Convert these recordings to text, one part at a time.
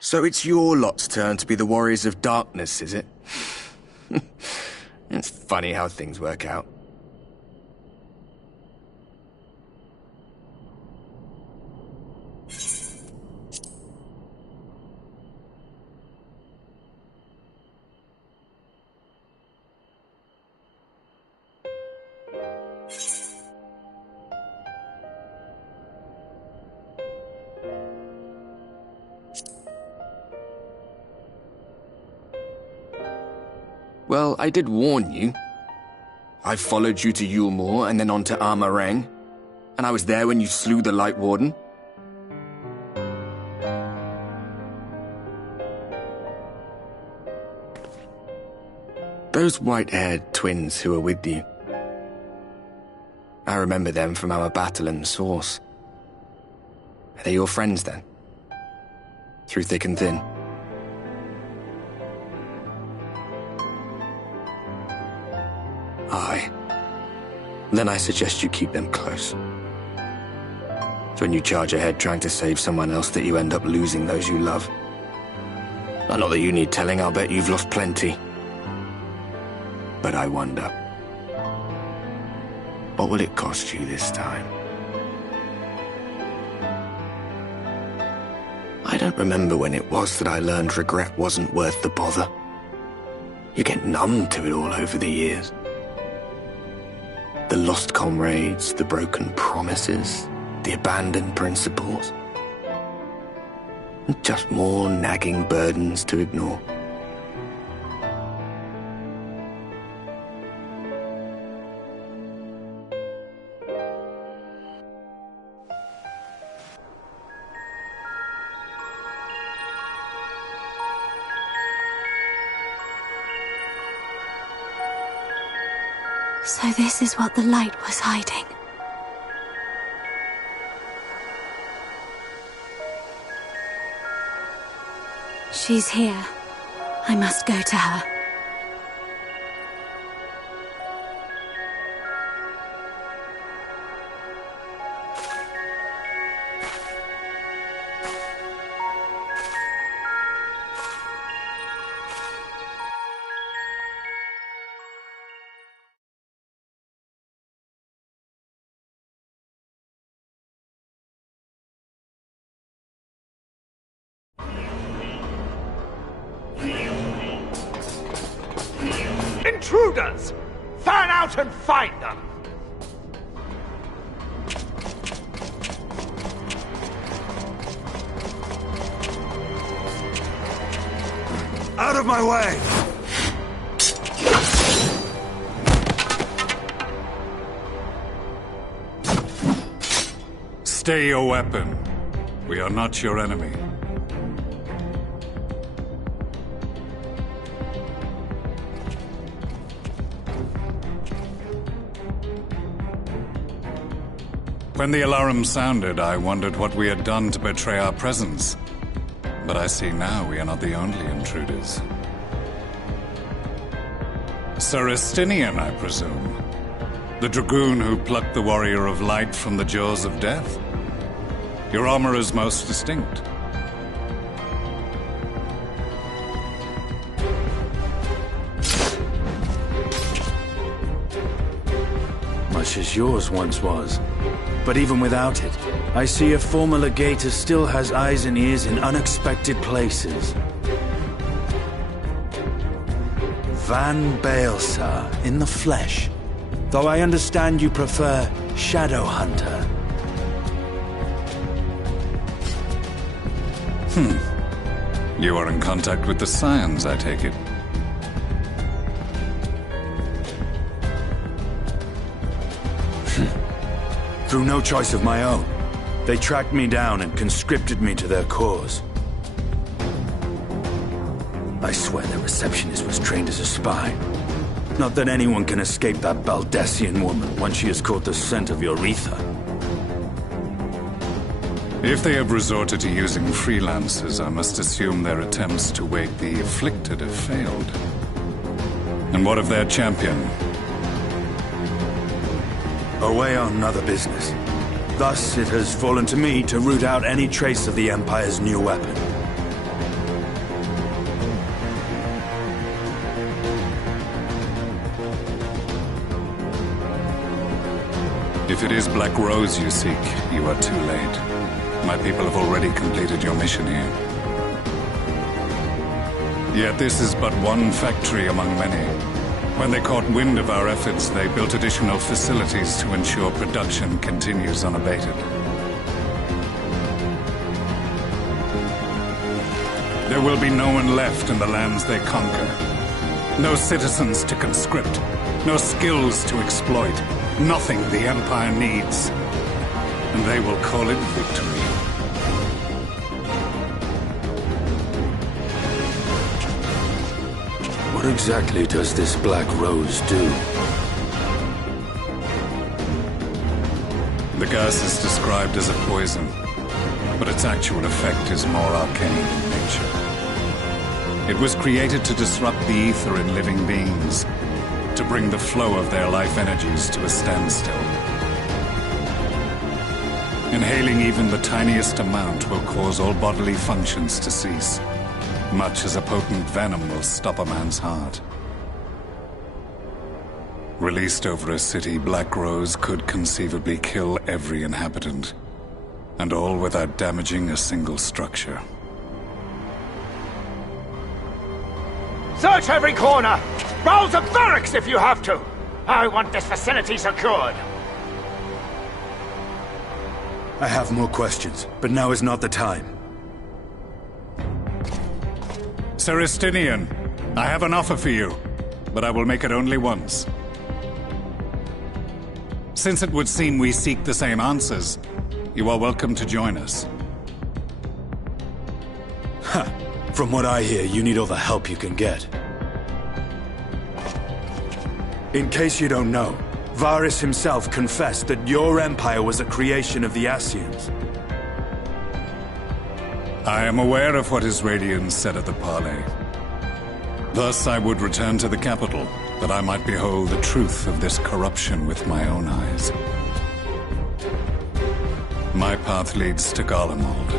So it's your lot's turn to be the Warriors of Darkness, is it? It's funny how things work out. Well, I did warn you. I followed you to Yulmore and then on to Armarang, and I was there when you slew the Light Warden. Those white-haired twins who were with you, I remember them from our battle in the Source. Are they your friends then? Through thick and thin? Aye. Then I suggest you keep them close. It's when you charge ahead trying to save someone else that you end up losing those you love. Not that you need telling, I'll bet you've lost plenty. But I wonder, what will it cost you this time? I don't remember when it was that I learned regret wasn't worth the bother. You get numb to it all over the years. The lost comrades, the broken promises, the abandoned principles. And just more nagging burdens to ignore. So this is what the light was hiding. She's here. I must go to her. Intruders! Fan out and find them! Out of my way! Stay your weapon. We are not your enemy. When the alarm sounded, I wondered what we had done to betray our presence. But I see now we are not the only intruders. Sir Estinian, I presume. The dragoon who plucked the warrior of light from the jaws of death. Your armor is most distinct. Much as yours once was. But even without it, I see a former legator still has eyes and ears in unexpected places. Van Baelsar, in the flesh. Though I understand you prefer Shadow Hunter. You are in contact with the Scions, I take it. Through no choice of my own. They tracked me down and conscripted me to their cause. I swear their receptionist was trained as a spy. Not that anyone can escape that Baldessian woman once she has caught the scent of your ether. If they have resorted to using freelancers, I must assume their attempts to wake the afflicted have failed. And what of their champion? Away on other business. Thus, it has fallen to me to root out any trace of the Empire's new weapon. If it is Black Rose you seek, you are too late. My people have already completed your mission here. Yet this is but one factory among many. When they caught wind of our efforts, they built additional facilities to ensure production continues unabated. There will be no one left in the lands they conquer. No citizens to conscript. No skills to exploit. Nothing the Empire needs. And they will call it victory. What exactly does this Black Rose do? The gas is described as a poison, but its actual effect is more arcane in nature. It was created to disrupt the ether in living beings, to bring the flow of their life energies to a standstill. Inhaling even the tiniest amount will cause all bodily functions to cease, much as a potent venom will stop a man's heart. Released over a city, Black Rose could conceivably kill every inhabitant, and all without damaging a single structure. Search every corner! Rouse the barracks if you have to! I want this facility secured! I have more questions, but now is not the time. Sir Estinian, I have an offer for you, but I will make it only once. Since it would seem we seek the same answers, you are welcome to join us. Ha! From what I hear, you need all the help you can get. In case you don't know, Varys himself confessed that your empire was a creation of the Ascians. I am aware of what his Radiance said at the parley. Thus I would return to the capital, that I might behold the truth of this corruption with my own eyes. My path leads to Garlemald.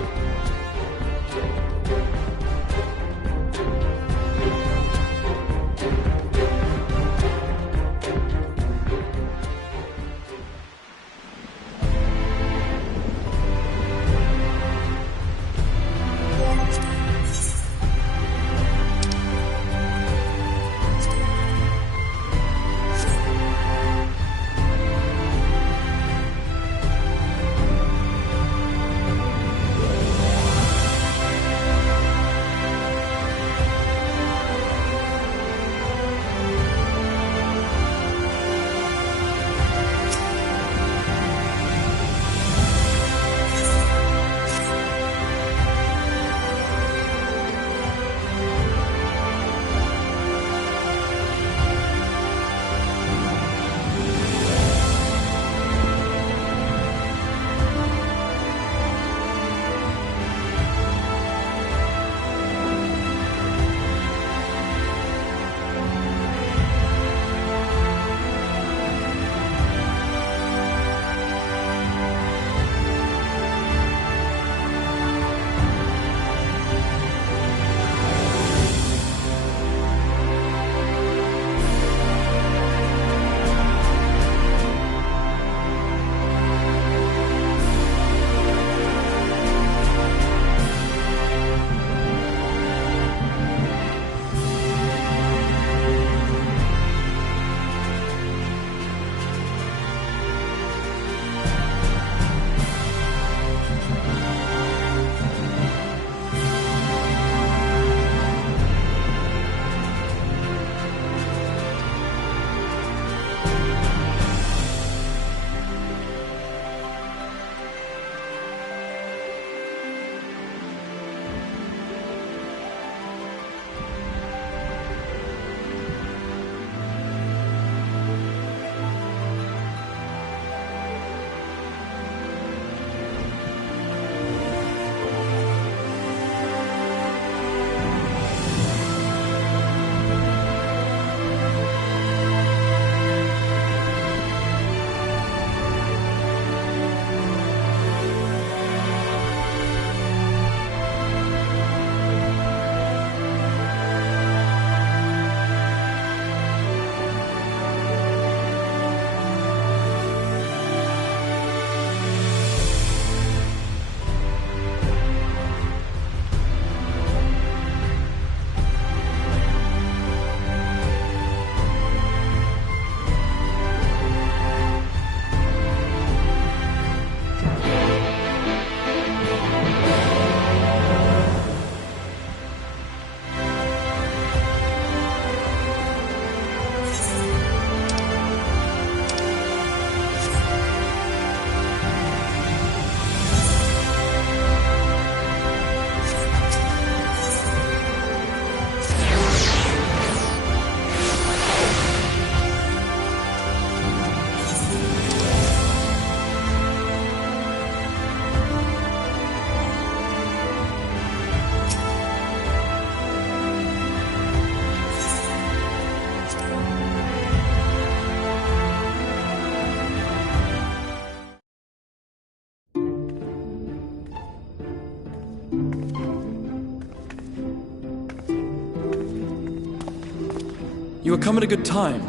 You have come at a good time.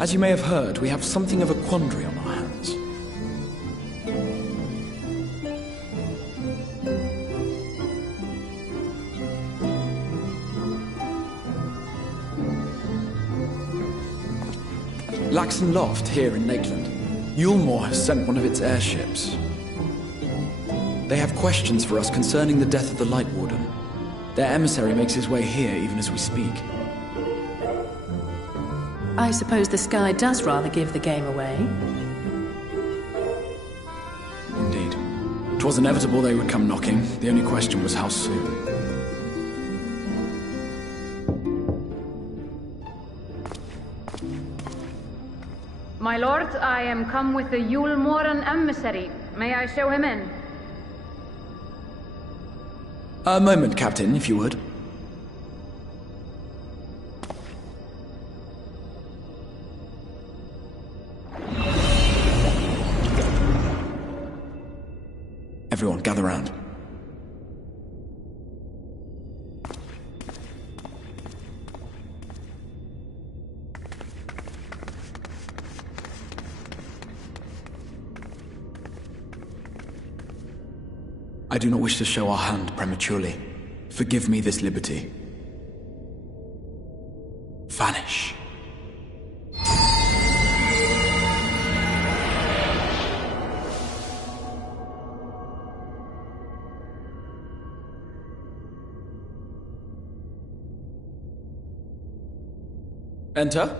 As you may have heard, we have something of a quandary on our hands. Laxon Loft, here in Lakeland. Yulmore has sent one of its airships. They have questions for us concerning the death of the Light Warden. Their emissary makes his way here even as we speak. I suppose the sky does rather give the game away. Indeed. 'Twas inevitable they would come knocking. The only question was how soon. My lord, I am come with the Yulmoran emissary. May I show him in? A moment, Captain, if you would. Everyone, gather round. I do not wish to show our hand prematurely. Forgive me this liberty. Vanish. Enter.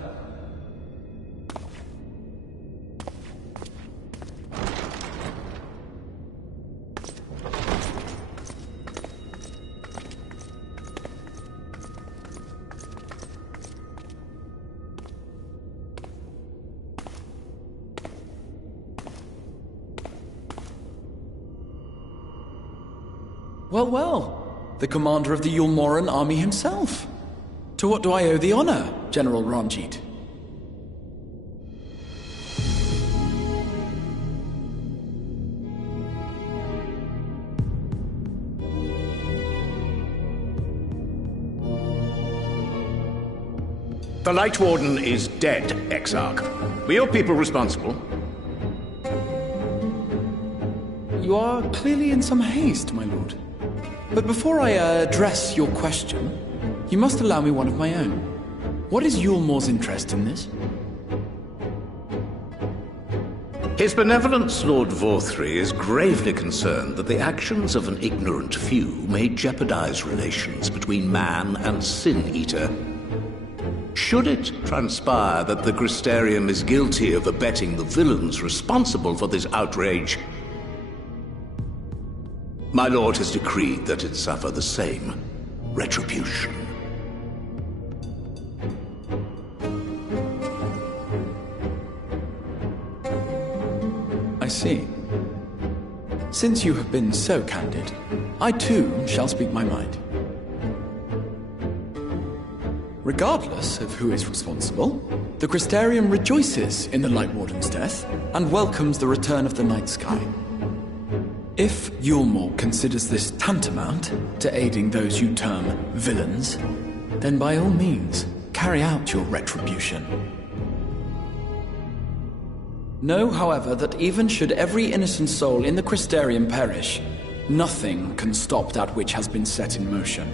Well, well. The commander of the Yulmoran army himself. To what do I owe the honor, General Ranjit? The Light Warden is dead, Exarch. Were your people responsible? You are clearly in some haste, my lord. But before I address your question, you must allow me one of my own. What is Yulmore's interest in this? His benevolence, Lord Vorthry, is gravely concerned that the actions of an ignorant few may jeopardize relations between man and Sin Eater. Should it transpire that the Crystarium is guilty of abetting the villains responsible for this outrage, my lord has decreed that it suffer the same retribution. I see. Since you have been so candid, I too shall speak my mind. Regardless of who is responsible, the Crystarium rejoices in the Light Warden's death and welcomes the return of the night sky. If Yulmore considers this tantamount to aiding those you term villains, then by all means, carry out your retribution. Know, however, that even should every innocent soul in the Crystarium perish, nothing can stop that which has been set in motion.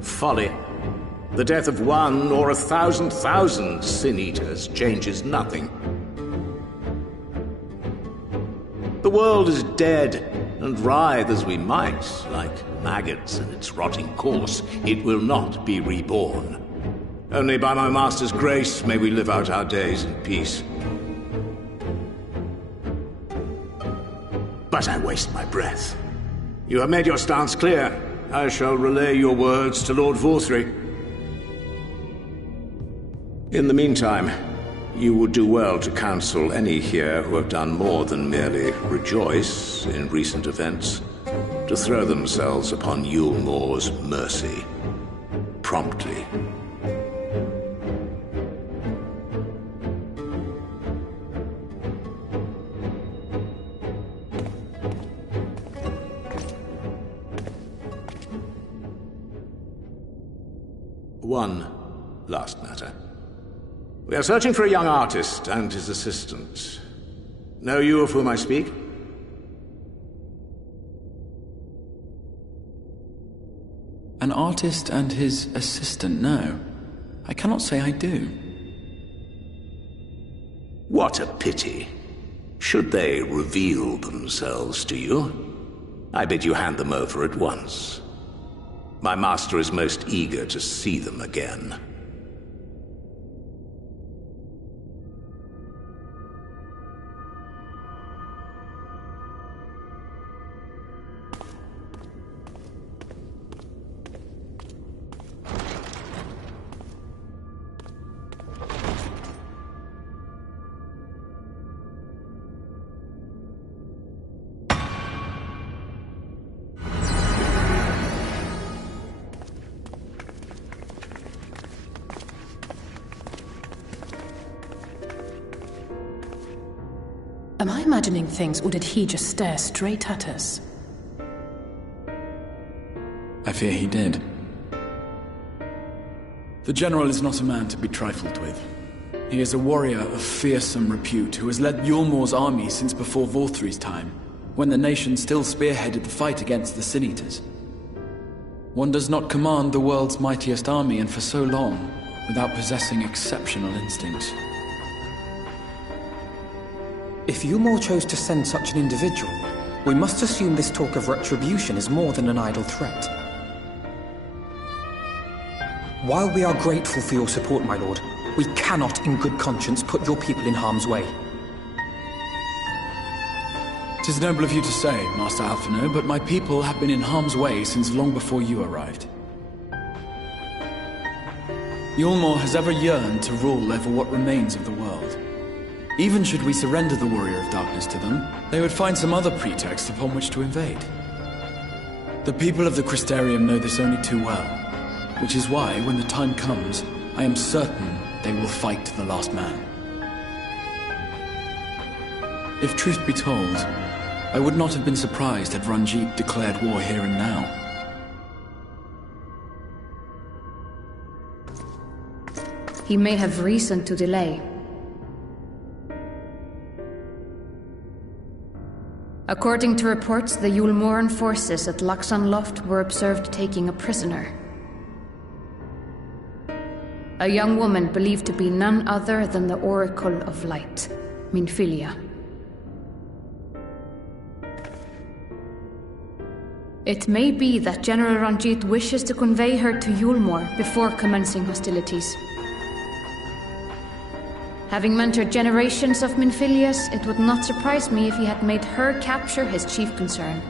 Folly. The death of one or 1,000,000 Sin-Eaters changes nothing. The world is dead, and writhe as we might, like maggots in its rotting course, it will not be reborn. Only by my master's grace may we live out our days in peace. But I waste my breath. You have made your stance clear. I shall relay your words to Lord Vorthry. In the meantime, you would do well to counsel any here who have done more than merely rejoice in recent events, to throw themselves upon Yulmore's mercy, promptly. One last matter. We are searching for a young artist and his assistant. Know you of whom I speak? An artist and his assistant, no. I cannot say I do. What a pity. Should they reveal themselves to you, I bid you hand them over at once. My master is most eager to see them again. Am I imagining things, or did he just stare straight at us? I fear he did. The General is not a man to be trifled with. He is a warrior of fearsome repute who has led Yulmor's army since before Vorthri's time, when the nation still spearheaded the fight against the Sin-Eaters. One does not command the world's mightiest army, and for so long, without possessing exceptional instincts. If Yulmor chose to send such an individual, we must assume this talk of retribution is more than an idle threat. While we are grateful for your support, my lord, we cannot in good conscience put your people in harm's way. 'Tis noble of you to say, Master Alphino, but my people have been in harm's way since long before you arrived. Yulmor has ever yearned to rule over what remains of the world. Even should we surrender the Warrior of Darkness to them, they would find some other pretext upon which to invade. The people of the Crystarium know this only too well, which is why, when the time comes, I am certain they will fight to the last man. If truth be told, I would not have been surprised had Ranjit declared war here and now. He may have reason to delay. According to reports, the Yulmoran forces at Laxan Loft were observed taking a prisoner. A young woman believed to be none other than the Oracle of Light, Minfilia. It may be that General Ranjit wishes to convey her to Yulmor before commencing hostilities. Having mentored generations of Minfilias, it would not surprise me if he had made her capture his chief concern.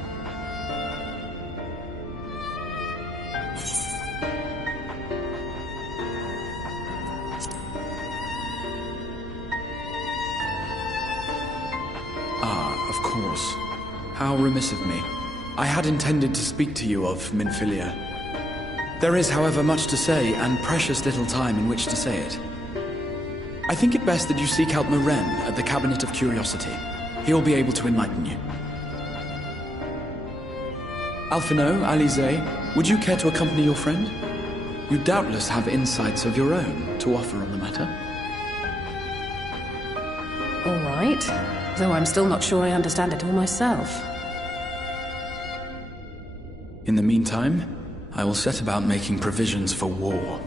Of course. How remiss of me. I had intended to speak to you of Minfilia. There is, however, much to say, and precious little time in which to say it. I think it best that you seek out Maren at the Cabinet of Curiosity. He will be able to enlighten you. Alphino, Alize, would you care to accompany your friend? You doubtless have insights of your own to offer on the matter. All right, though I'm still not sure I understand it all myself. In the meantime, I will set about making provisions for war.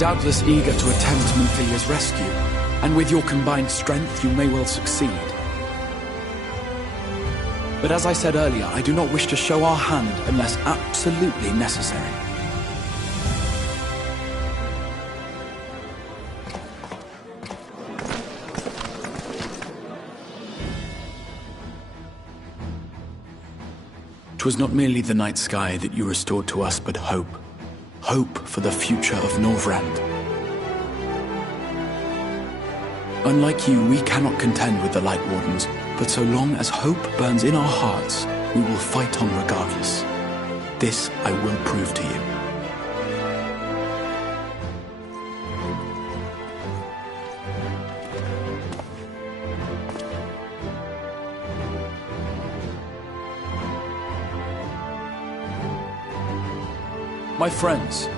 doubtless eager to attempt Minfilia's rescue, and with your combined strength, you may well succeed. But as I said earlier, I do not wish to show our hand unless absolutely necessary. "'Twas not merely the night sky that you restored to us, but hope. Hope for the future of Norvrand. Unlike you, we cannot contend with the Light Wardens, but so long as hope burns in our hearts, we will fight on regardless. This I will prove to you." My friends,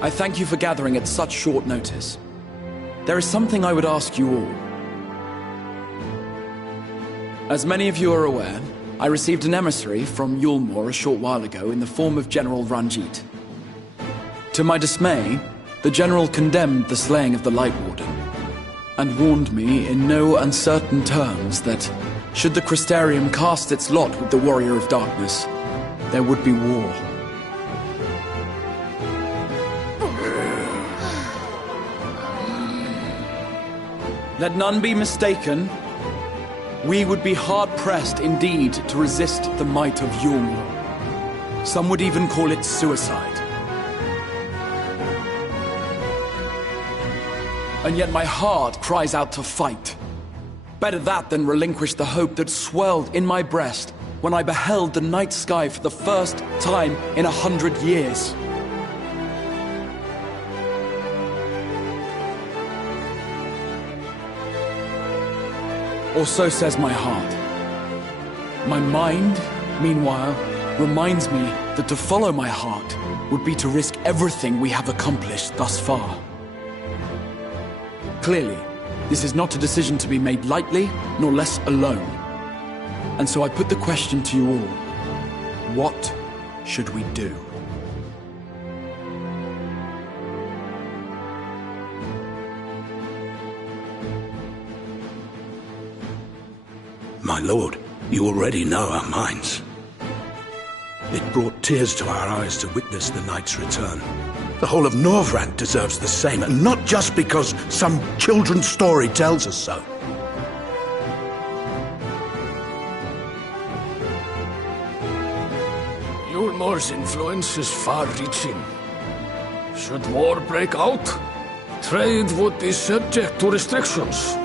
I thank you for gathering at such short notice. There is something I would ask you all. As many of you are aware, I received an emissary from Yulmore a short while ago in the form of General Ranjit. To my dismay, the General condemned the slaying of the Light Warden, and warned me in no uncertain terms that, should the Crystarium cast its lot with the Warrior of Darkness, there would be war. Let none be mistaken. We would be hard-pressed indeed to resist the might of Yulmore. Some would even call it suicide. And yet my heart cries out to fight. Better that than relinquish the hope that swelled in my breast when I beheld the night sky for the first time in 100 years. Or so says my heart. My mind, meanwhile, reminds me that to follow my heart would be to risk everything we have accomplished thus far. Clearly, this is not a decision to be made lightly, nor less alone. And so I put the question to you all. What should we do? My lord, you already know our minds. It brought tears to our eyes to witness the knight's return. The whole of Norvrand deserves the same, and not just because some children's story tells us so. Yulmore's influence is far-reaching. Should war break out, trade would be subject to restrictions.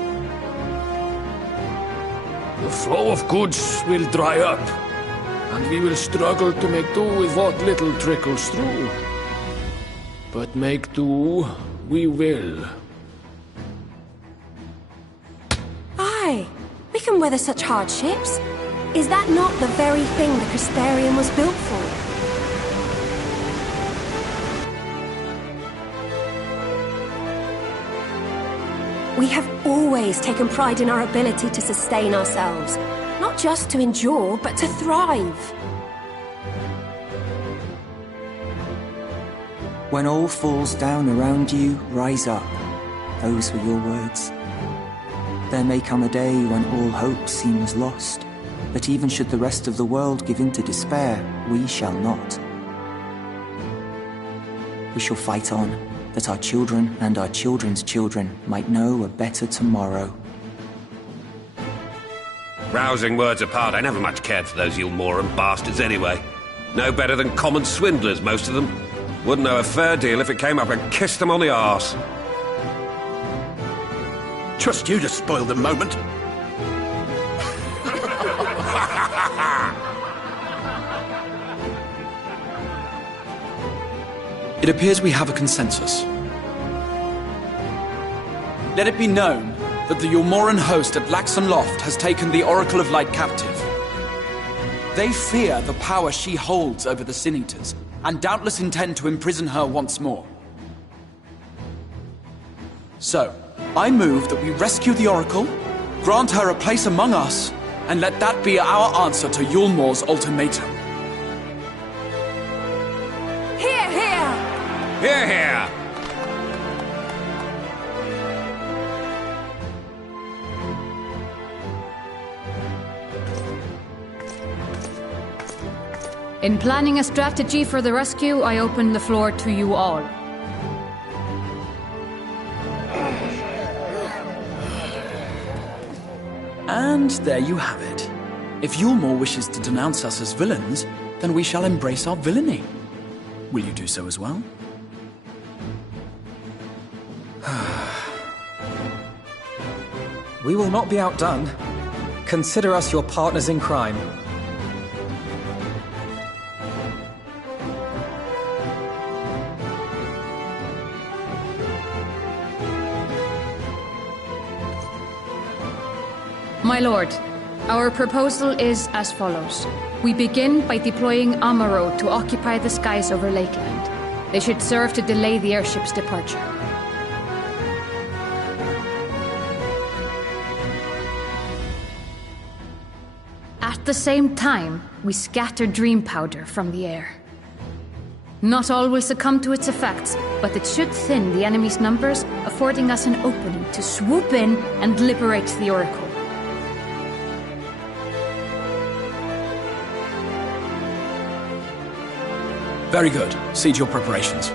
The flow of goods will dry up, and we will struggle to make do with what little trickles through. But make do we will. Aye, we can weather such hardships. Is that not the very thing the Crystarium was built for? We have always taken pride in our ability to sustain ourselves. Not just to endure, but to thrive. When all falls down around you, rise up. Those were your words. There may come a day when all hope seems lost, but even should the rest of the world give in to despair, we shall not. We shall fight on, that our children and our children's children might know a better tomorrow. Rousing words apart, I never much cared for those Yulmoran bastards anyway. No better than common swindlers, most of them. Wouldn't know a fair deal if it came up and kissed them on the arse. Trust you to spoil the moment. It appears we have a consensus. Let it be known that the Yulmoran host at Laxon Loft has taken the Oracle of Light captive. They fear the power she holds over the Sin Eaters, and doubtless intend to imprison her once more. So, I move that we rescue the Oracle, grant her a place among us, and let that be our answer to Yulmore's ultimatum. Hear, hear! Hear, hear! In planning a strategy for the rescue, I open the floor to you all. And there you have it. If Yulmore wishes to denounce us as villains, then we shall embrace our villainy. Will you do so as well? We will not be outdone. Consider us your partners in crime. My lord, our proposal is as follows. We begin by deploying Amaro to occupy the skies over Lakeland. They should serve to delay the airship's departure. At the same time, we scatter dream powder from the air. Not all will succumb to its effects, but it should thin the enemy's numbers, affording us an opening to swoop in and liberate the Oracle. Very good. See to your preparations.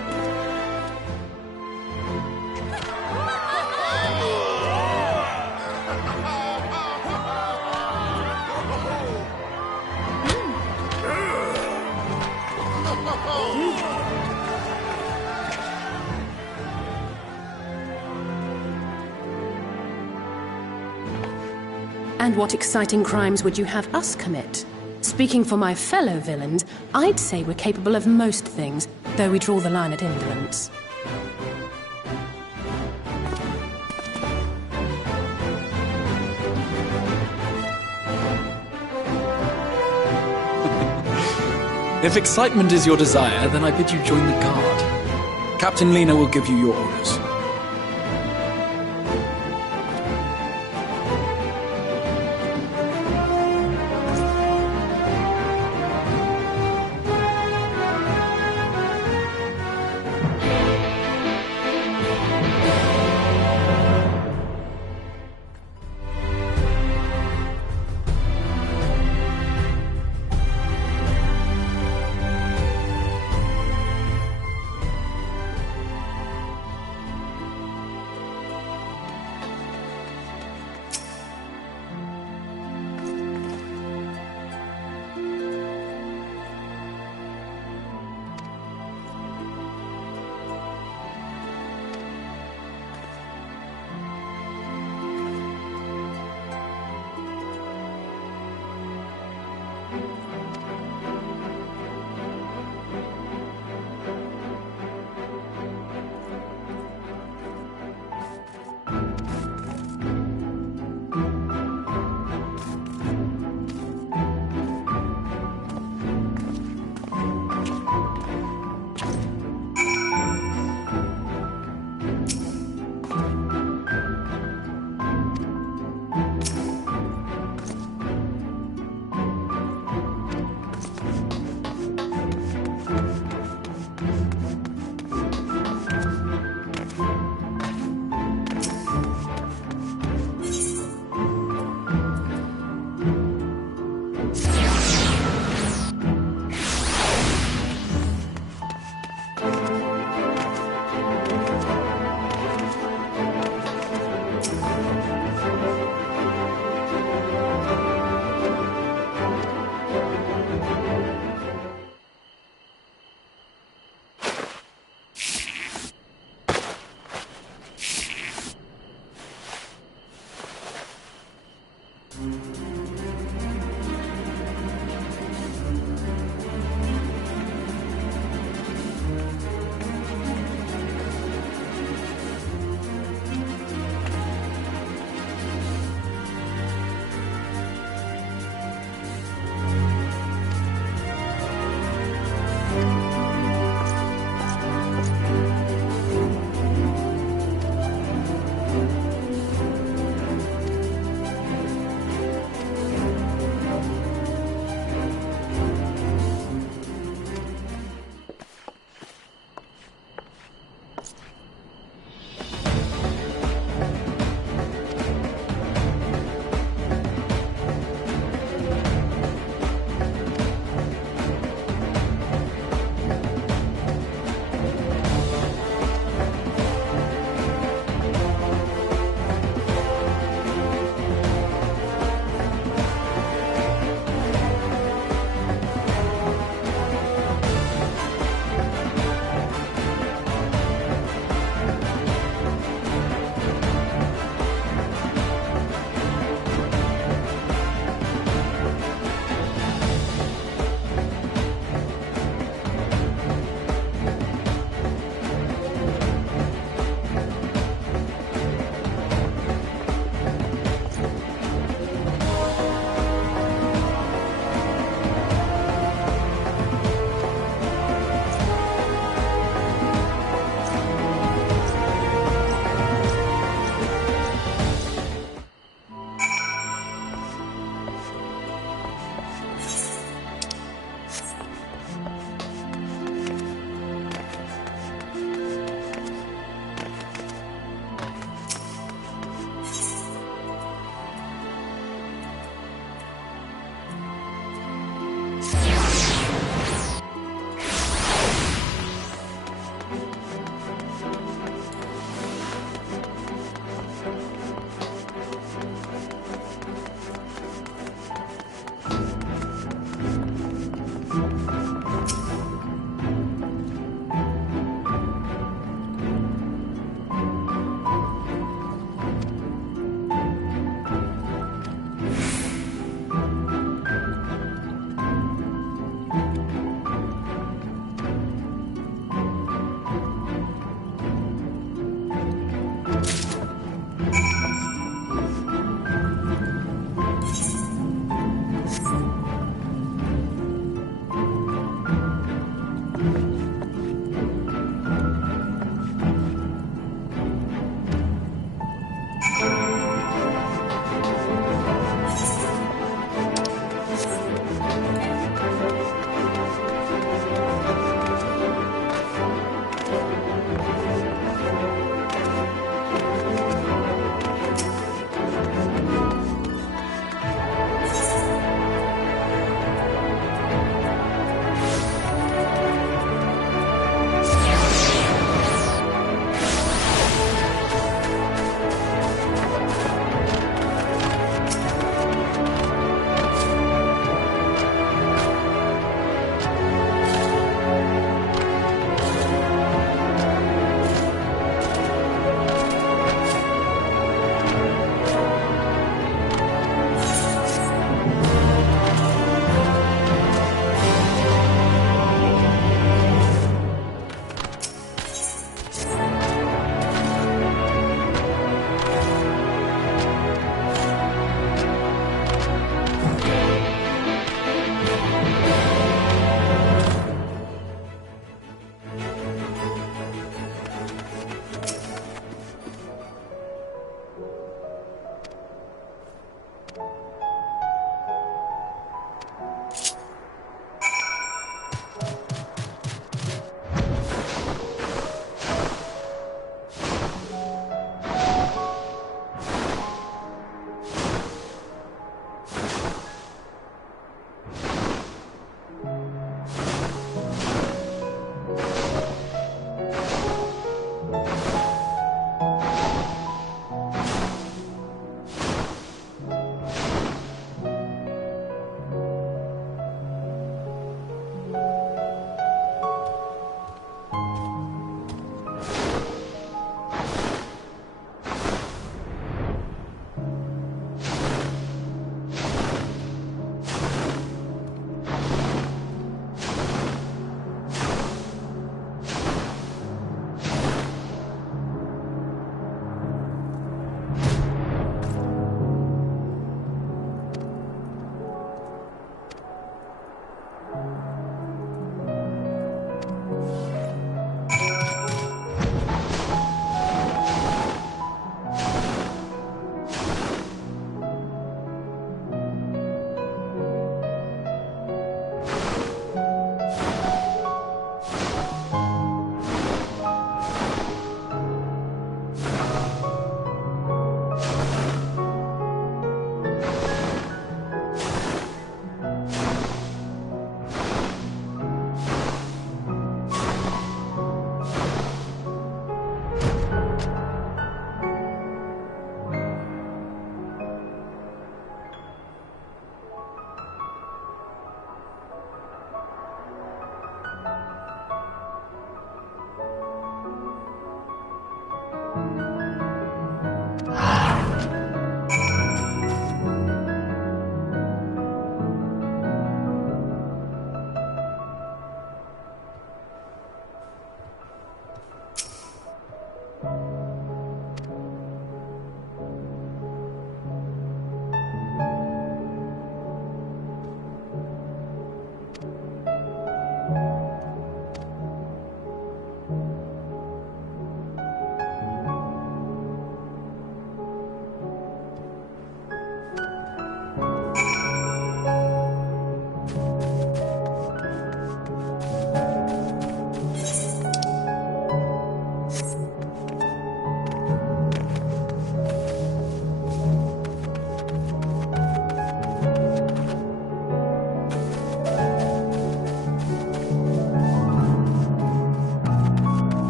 And what exciting crimes would you have us commit? Speaking for my fellow villains, I'd say we're capable of most things, though we draw the line at indolence. If excitement is your desire, then I bid you join the guard. Captain Lena will give you your orders.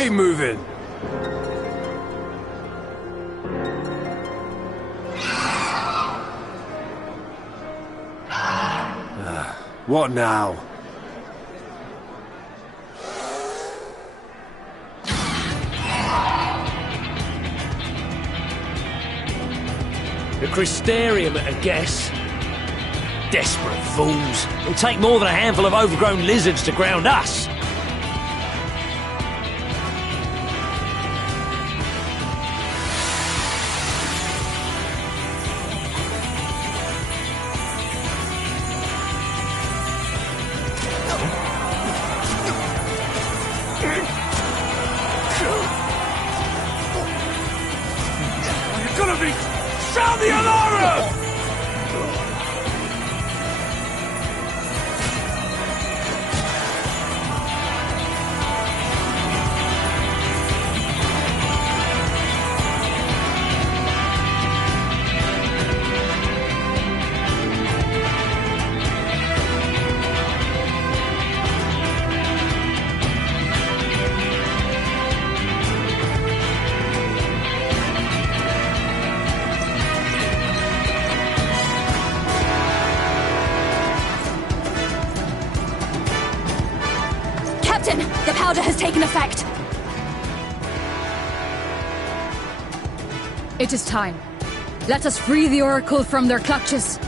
keep moving. What now? The Crystarium at a guess. Desperate fools. It'll take more than a handful of overgrown lizards to ground us. Sound the alarm! The powder has taken effect. It is time. Let us free the Oracle from their clutches.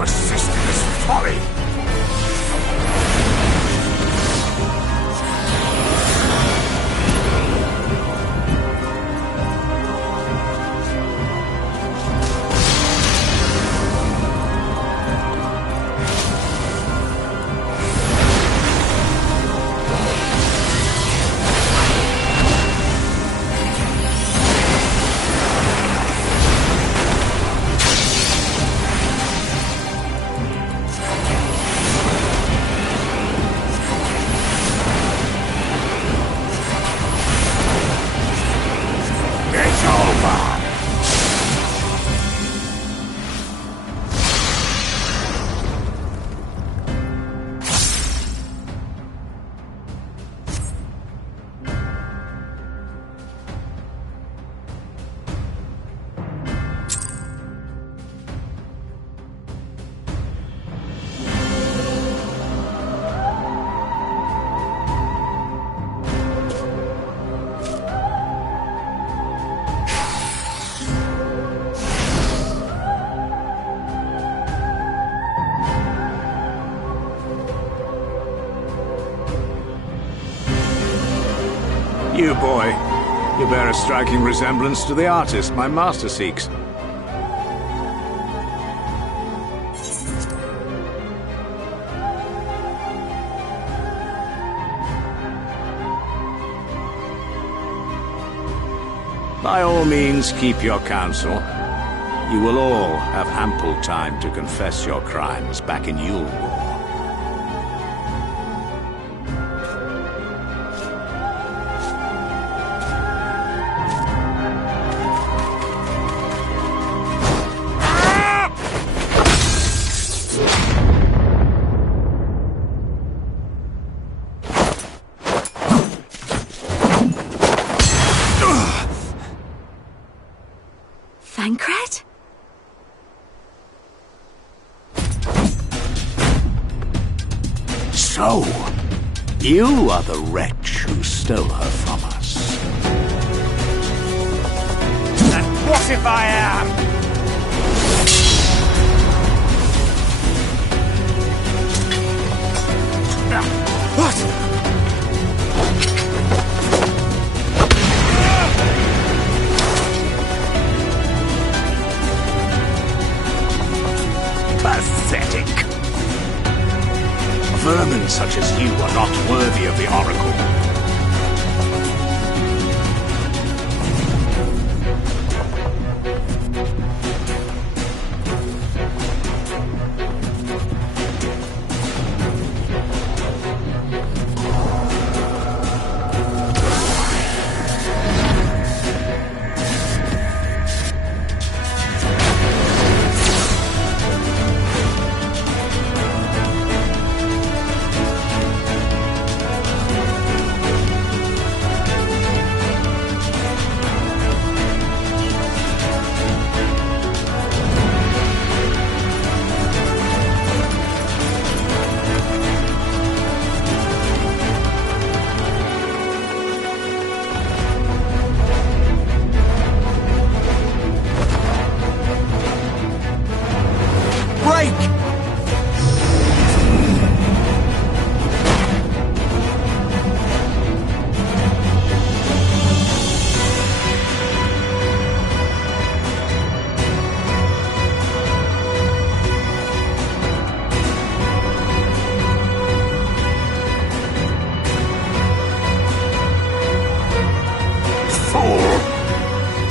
persist in this folly? You, boy. You bear a striking resemblance to the artist my master seeks. By all means, keep your counsel. You will all have ample time to confess your crimes back in Yule War. Thancred? So, you are the wretch who stole her from us. And what if I am? What? Pathetic. Vermin such as you are not worthy of the Oracle.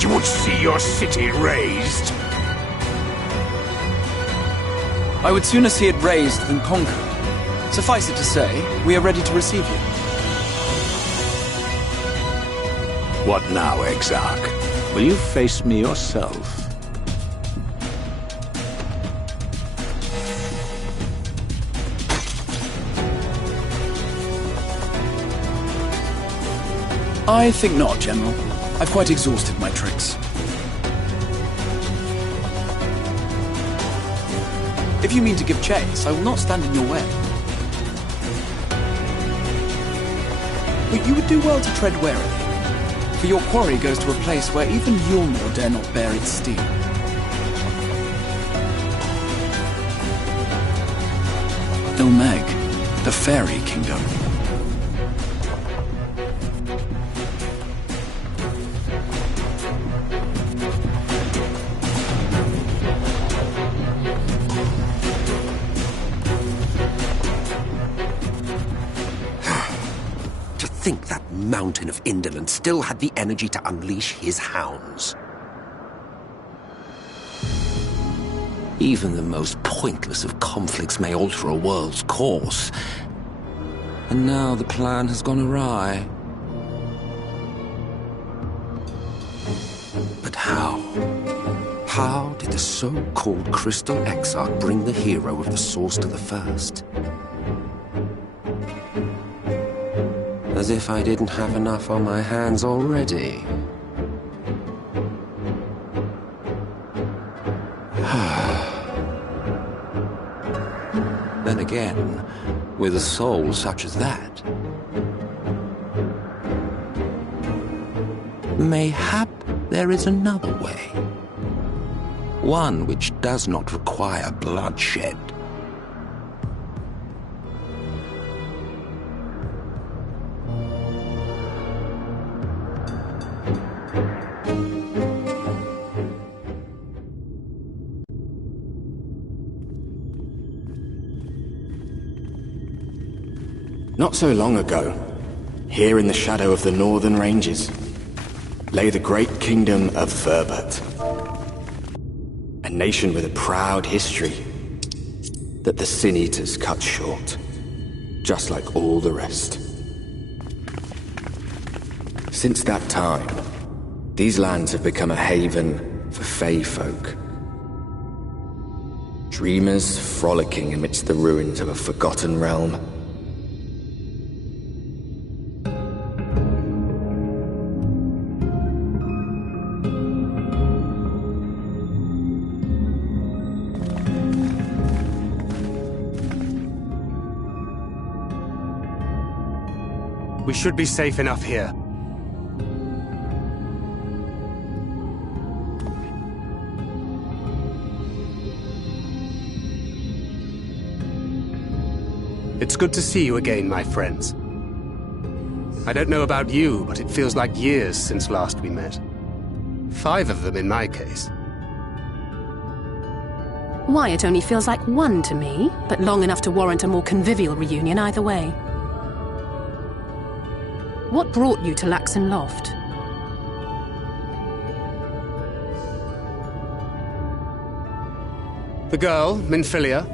You would see your city razed. I would sooner see it razed than conquered. Suffice it to say, we are ready to receive you. What now, Exarch? Will you face me yourself? I think not, General. I've quite exhausted my tricks. If you mean to give chase, I will not stand in your way. But you would do well to tread warily, for your quarry goes to a place where even Yulmore dare not bear its steel. Ilmeg, the fairy kingdom. To think that mountain of indolence still had the energy to unleash his hounds. Even the most pointless of conflicts may alter a world's course. And now the plan has gone awry. But how? How did the so-called Crystal Exarch bring the hero of the Source to the First? As if I didn't have enough on my hands already. Then again, with a soul such as that, mayhap there is another way. One which does not require bloodshed. Not so long ago, here in the shadow of the northern ranges, lay the great kingdom of Verbert. A nation with a proud history that the Sin Eaters cut short, just like all the rest. Since that time, these lands have become a haven for Fey folk. Dreamers frolicking amidst the ruins of a forgotten realm. We should be safe enough here. It's good to see you again, my friends. I don't know about you, but it feels like years since last we met. 5 of them in my case. Why, it only feels like 1 to me, but long enough to warrant a more convivial reunion either way. What brought you to Laxon Loft? The girl, Minfilia,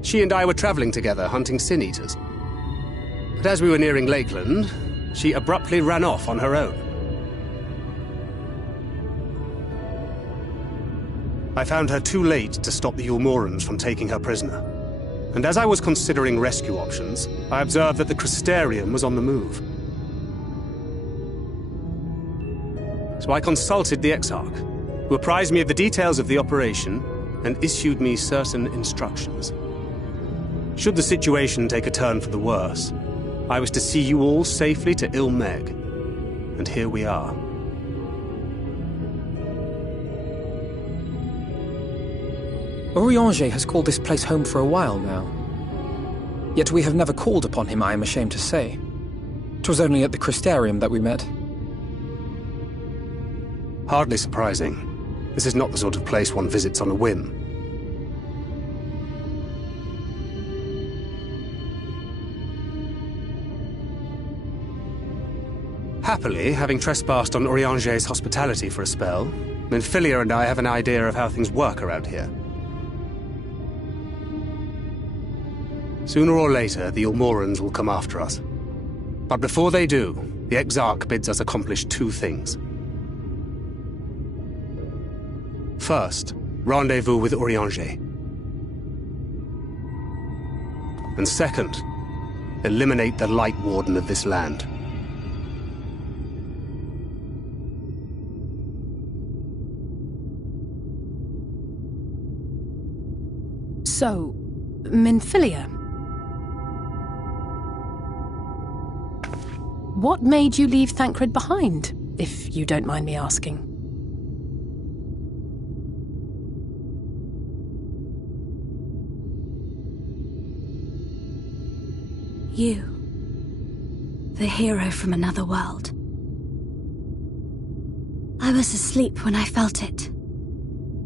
she and I were traveling together, hunting Sin Eaters. But as we were nearing Lakeland, she abruptly ran off on her own. I found her too late to stop the Ulmorans from taking her prisoner. And as I was considering rescue options, I observed that the Crystarium was on the move. So I consulted the Exarch, who apprised me of the details of the operation and issued me certain instructions. Should the situation take a turn for the worse, I was to see you all safely to Ilmeg. And here we are. Urianger has called this place home for a while now. Yet we have never called upon him, I am ashamed to say. 'Twas only at the Crystarium that we met. Hardly surprising. This is not the sort of place one visits on a whim. Happily, having trespassed on Urianger's hospitality for a spell, Minfilia and I have an idea of how things work around here. Sooner or later, the Ulmorans will come after us. But before they do, the Exarch bids us accomplish 2 things. First, rendezvous with Urianger. And second, eliminate the Light Warden of this land. So, Minfilia. What made you leave Thancred behind, if you don't mind me asking? You. The hero from another world. I was asleep when I felt it.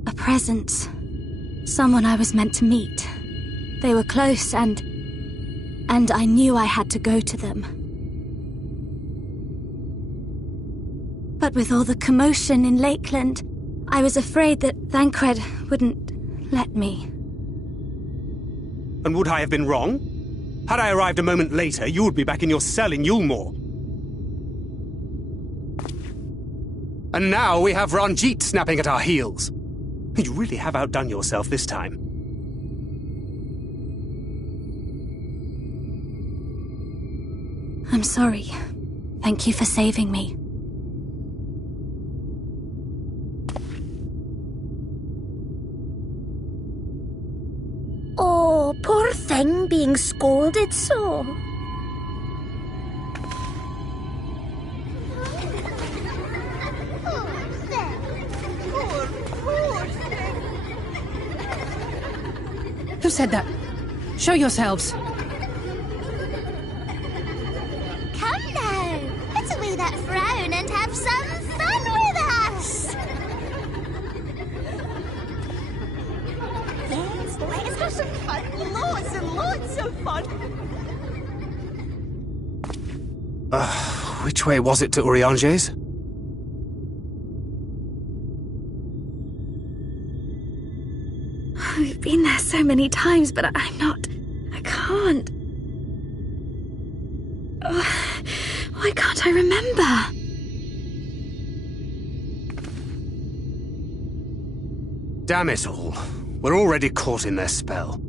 A presence. Someone I was meant to meet. They were close and I knew I had to go to them. But with all the commotion in Lakeland, I was afraid that Thancred wouldn't let me. And would I have been wrong? Had I arrived a moment later, you would be back in your cell in Yulmore. And now we have Ranjit snapping at our heels. You really have outdone yourself this time. I'm sorry. Thank you for saving me. Oh, poor thing being scolded so. Who said that? Show yourselves. Come now, put away that frown and have some fun with us. Yes, let us have some fun. Lots and lots of fun. Which way was it to Urianger's? We've been there so many times, but I can't. Oh, why can't I remember? Damn it all. We're already caught in their spell.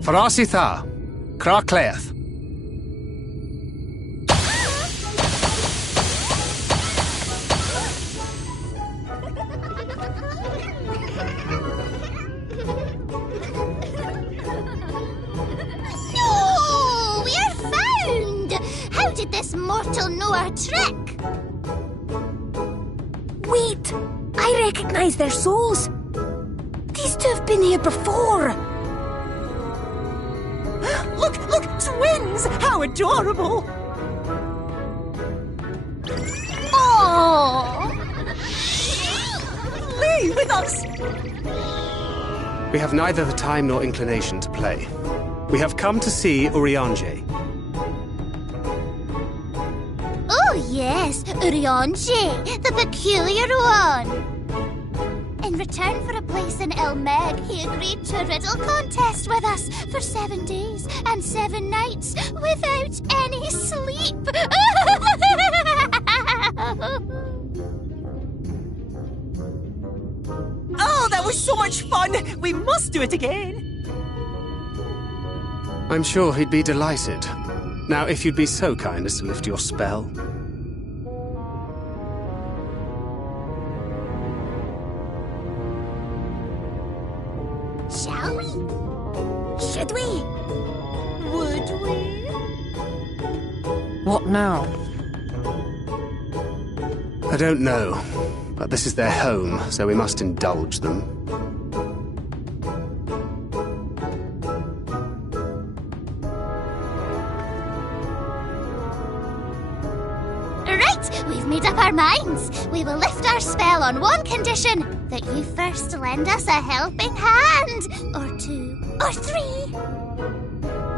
Farasitha, Krakleath. No! We're found! How did this mortal know our trick? Wait! I recognize their souls. These two have been here before. Look, twins! How adorable! Oh! Lee, with us! We have neither the time nor inclination to play. We have come to see Urianger. Oh yes, Urianger, the peculiar one. In return for a place in Elmeg, he agreed to a riddle contest with us for 7 days and 7 nights without any sleep. Oh, that was so much fun! We must do it again! I'm sure he'd be delighted. Now, if you'd be so kind as to lift your spell. Shall we? Should we? Would we? What now? I don't know, but this is their home, so we must indulge them. Right, we've made up our minds. We will lift our spell on one condition, that you first lend us a helping hand, or 2, or 3.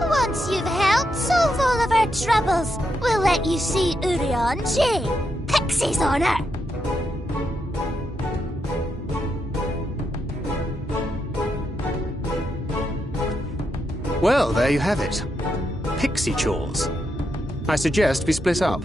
Once you've helped solve all of our troubles, we'll let you see Urianger, Pixie's honor. Well, there you have it. Pixie chores. I suggest we split up.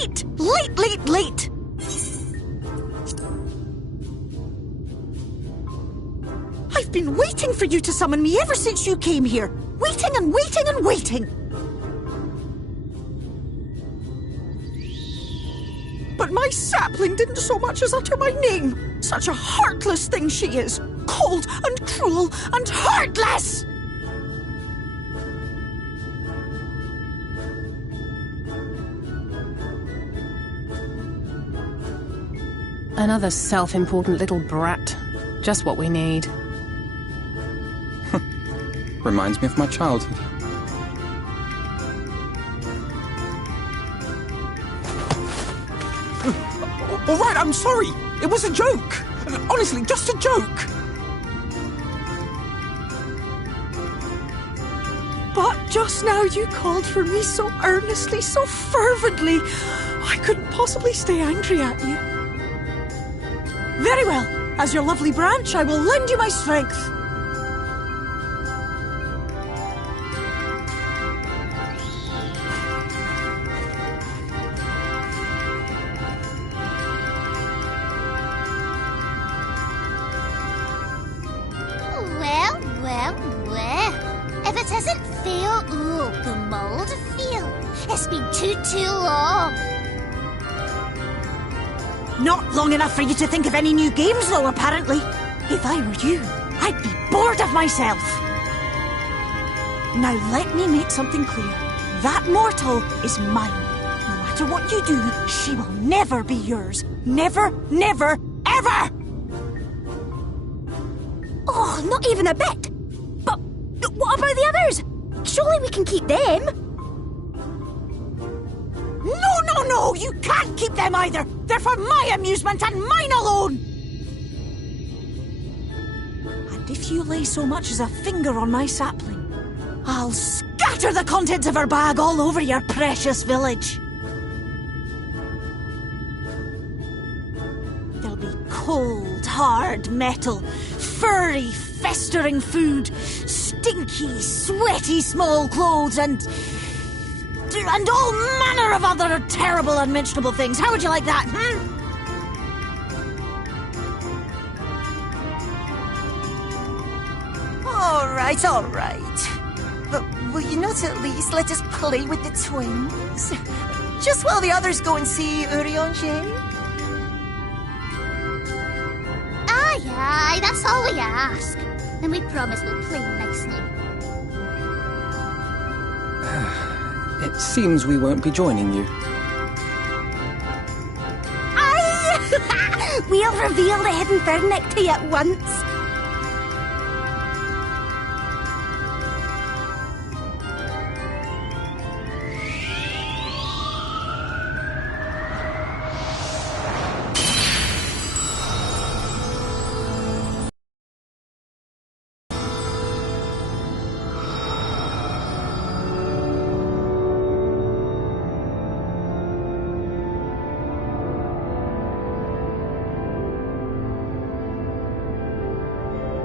late! Late, late, late! I've been waiting for you to summon me ever since you came here. Waiting and waiting and waiting. But my sapling didn't so much as utter my name. Such a heartless thing she is. Cold and cruel and heartless! Another self-important little brat. Just what we need. Reminds me of my childhood. All right, I'm sorry. It was a joke. Honestly, just a joke. But just now you called for me so earnestly, so fervently. I couldn't possibly stay angry at you. Very well. As your lovely branch, I will lend you my strength. Well, well, well. If it isn't Phil, the mould Phil. It's been too long. Not long enough for you to think of any new games, though, apparently. If I were you, I'd be bored of myself. Now let me make something clear. That mortal is mine. No matter what you do, she will never be yours. Never, never, ever! Oh, not even a bit. But what about the others? Surely we can keep them. No, you can't keep them either! They're for my amusement and mine alone! And if you lay so much as a finger on my sapling, I'll scatter the contents of her bag all over your precious village. There'll be cold, hard metal, furry, festering food, stinky, sweaty small clothes, and all manner of other terrible, unmentionable things. How would you like that, All right. But will you not at least let us play with the twins? Just while the others go and see Urianger? Aye, that's all we ask. And we promise we'll play nicely. It seems we won't be joining you. Aye! We'll reveal the hidden Vernick to you at once.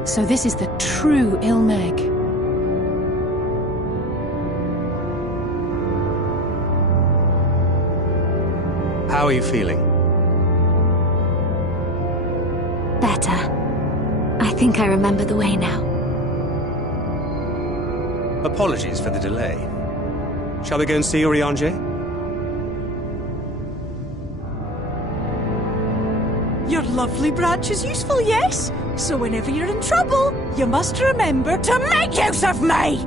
So this is the true Ilmeg. How are you feeling? Better. I think I remember the way now. Apologies for the delay. Shall we go and see Urianger? Your lovely branch is useful, yes? So whenever you're in trouble, you must remember to make use of me!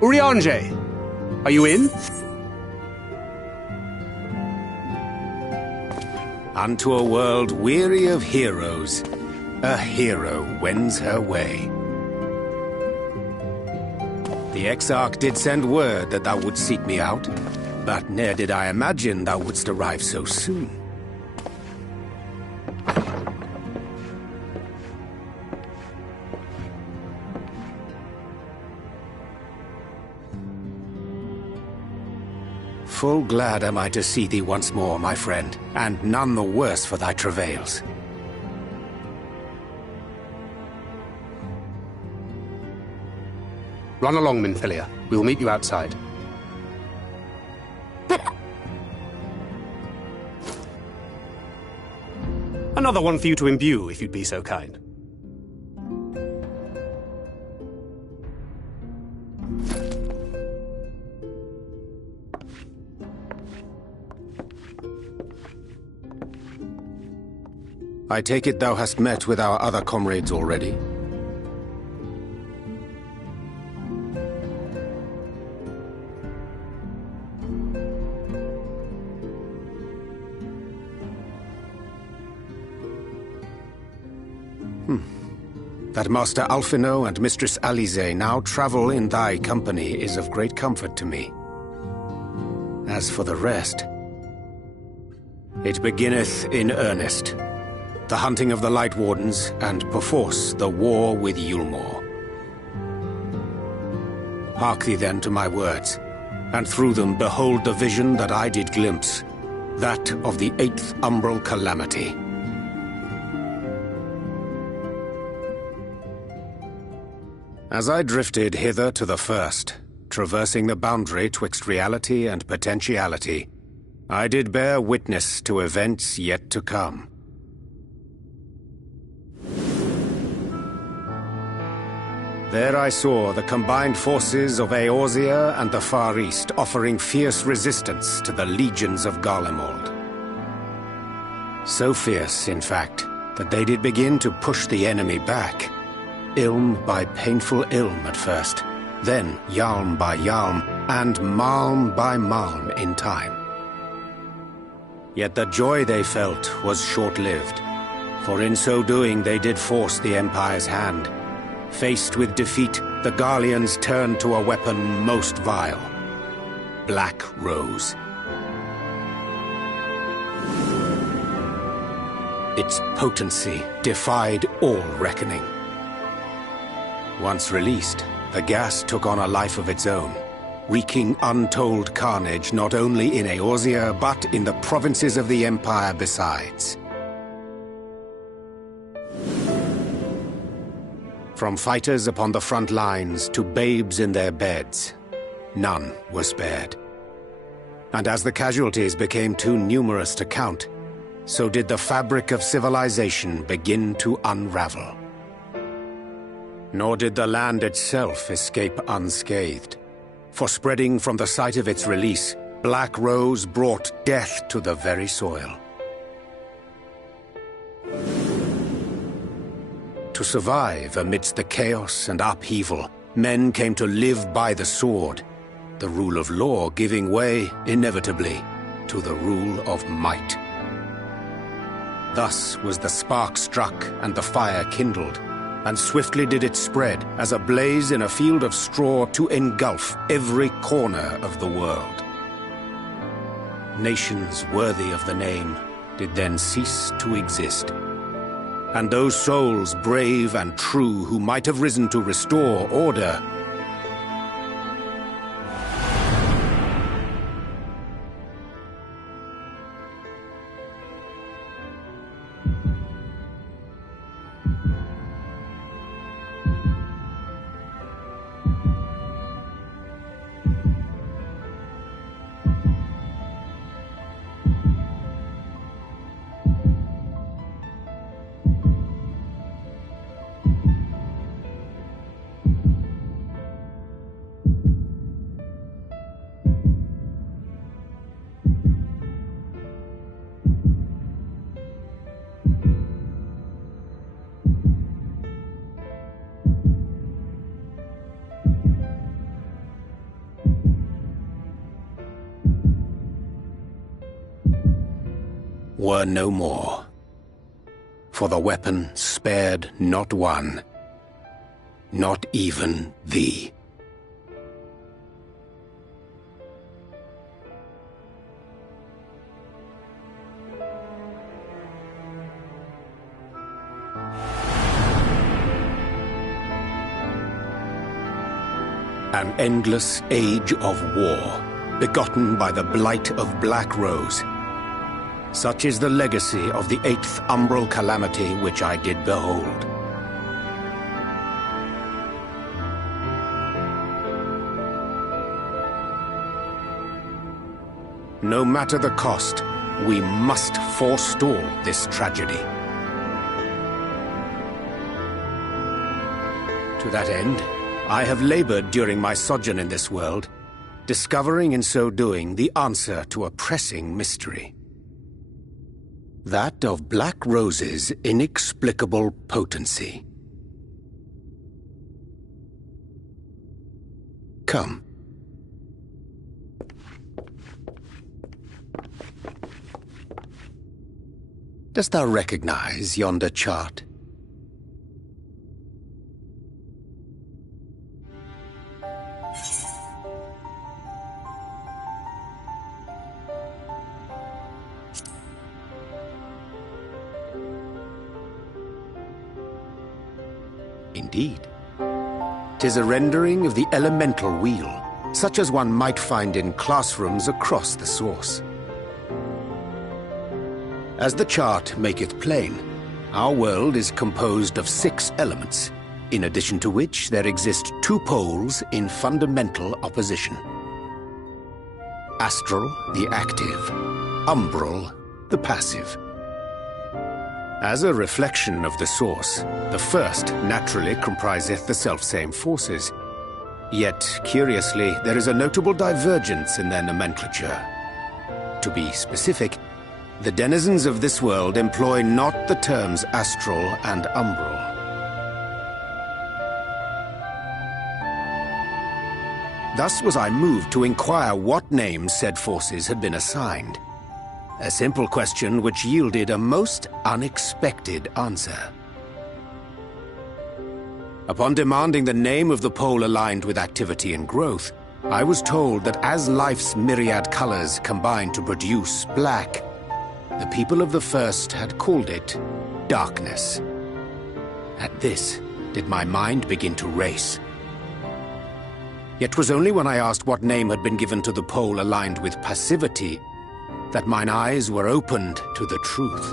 Urianger, are you in? Unto a world weary of heroes, a hero wends her way. The Exarch did send word that thou wouldst seek me out, but ne'er did I imagine thou wouldst arrive so soon. Full glad am I to see thee once more, my friend, and none the worse for thy travails. Run along, Minfilia. We will meet you outside. But... Another one for you to imbue, if you'd be so kind. I take it thou hast met with our other comrades already? That Master Alphino and Mistress Alize now travel in thy company is of great comfort to me. As for the rest, it beginneth in earnest. The hunting of the Light Wardens, and perforce the war with Yulmore. Hark thee then to my words, and through them behold the vision that I did glimpse, that of the 8th Umbral Calamity. As I drifted hither to the first, traversing the boundary twixt reality and potentiality, I did bear witness to events yet to come. There I saw the combined forces of Eorzea and the Far East offering fierce resistance to the legions of Garlemald. So fierce, in fact, that they did begin to push the enemy back. Ilm by painful ilm at first, then yalm by yalm, and malm by malm in time. Yet the joy they felt was short-lived, for in so doing they did force the Empire's hand. Faced with defeat, the Garleans turned to a weapon most vile: Black Rose. Its potency defied all reckoning. Once released, the gas took on a life of its own, wreaking untold carnage not only in Eorzea, but in the provinces of the Empire besides. From fighters upon the front lines to babes in their beds, none were spared. And as the casualties became too numerous to count, so did the fabric of civilization begin to unravel. Nor did the land itself escape unscathed, for spreading from the site of its release, Black Rose brought death to the very soil. To survive amidst the chaos and upheaval, men came to live by the sword, the rule of law giving way, inevitably, to the rule of might. Thus was the spark struck and the fire kindled, and swiftly did it spread as a blaze in a field of straw to engulf every corner of the world. Nations worthy of the name did then cease to exist. And those souls brave and true who might have risen to restore order were no more. For the weapon spared not one, not even thee. An endless age of war, begotten by the blight of Black Rose. Such is the legacy of the 8th umbral calamity which I did behold. No matter the cost, we must forestall this tragedy. To that end, I have labored during my sojourn in this world, discovering in so doing the answer to a pressing mystery. That of Black Rose's inexplicable potency. Come. Dost thou recognize yonder chart? Indeed. 'Tis a rendering of the elemental wheel, such as one might find in classrooms across the source. As the chart maketh plain, our world is composed of 6 elements, in addition to which there exist 2 poles in fundamental opposition. Astral, the active; umbral, the passive. As a reflection of the source, the first naturally compriseth the selfsame forces. Yet, curiously, there is a notable divergence in their nomenclature. To be specific, the denizens of this world employ not the terms astral and umbral. Thus was I moved to inquire what names said forces had been assigned. A simple question which yielded a most unexpected answer. Upon demanding the name of the pole aligned with activity and growth, I was told that as life's myriad colors combine to produce black, the people of the first had called it darkness. At this, did my mind begin to race. Yet 'twas only when I asked what name had been given to the pole aligned with passivity that mine eyes were opened to the truth.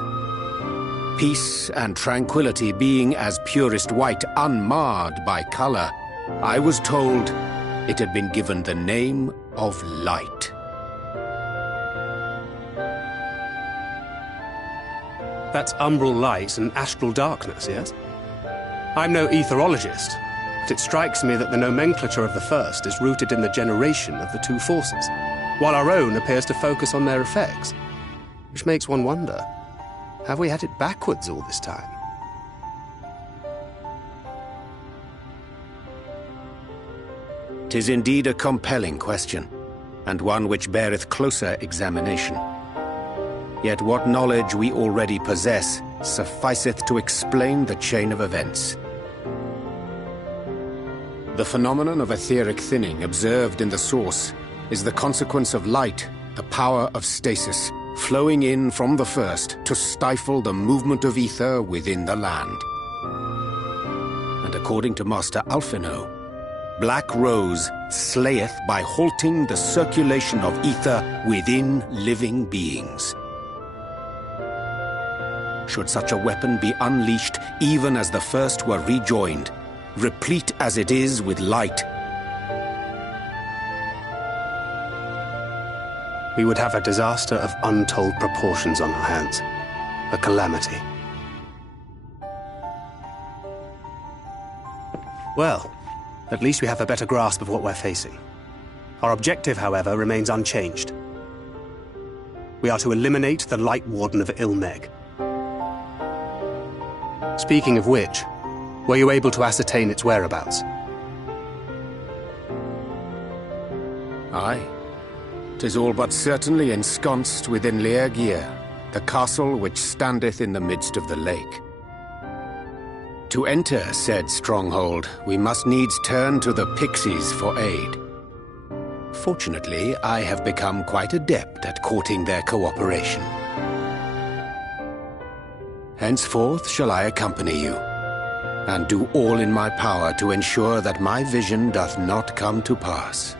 Peace and tranquility being as purest white, unmarred by color, I was told it had been given the name of light. That's umbral light and astral darkness, yes? I'm no etherologist, but it strikes me that the nomenclature of the first is rooted in the generation of the 2 forces, while our own appears to focus on their effects. Which makes one wonder, have we had it backwards all this time? "'Tis indeed a compelling question, and one which beareth closer examination. Yet what knowledge we already possess sufficeth to explain the chain of events. The phenomenon of etheric thinning observed in the source is the consequence of light, the power of stasis, flowing in from the first to stifle the movement of ether within the land. And according to Master Alphino, Black Rose slayeth by halting the circulation of ether within living beings. Should such a weapon be unleashed even as the first were rejoined, replete as it is with light, we would have a disaster of untold proportions on our hands. A calamity. Well, at least we have a better grasp of what we're facing. Our objective, however, remains unchanged. We are to eliminate the Light Warden of Ilmeg. Speaking of which, were you able to ascertain its whereabouts? Aye. 'Tis all but certainly ensconced within Lier Gear. the castle which standeth in the midst of the lake. To enter said stronghold, we must needs turn to the pixies for aid. Fortunately, I have become quite adept at courting their cooperation. Henceforth shall I accompany you, and do all in my power to ensure that my vision doth not come to pass.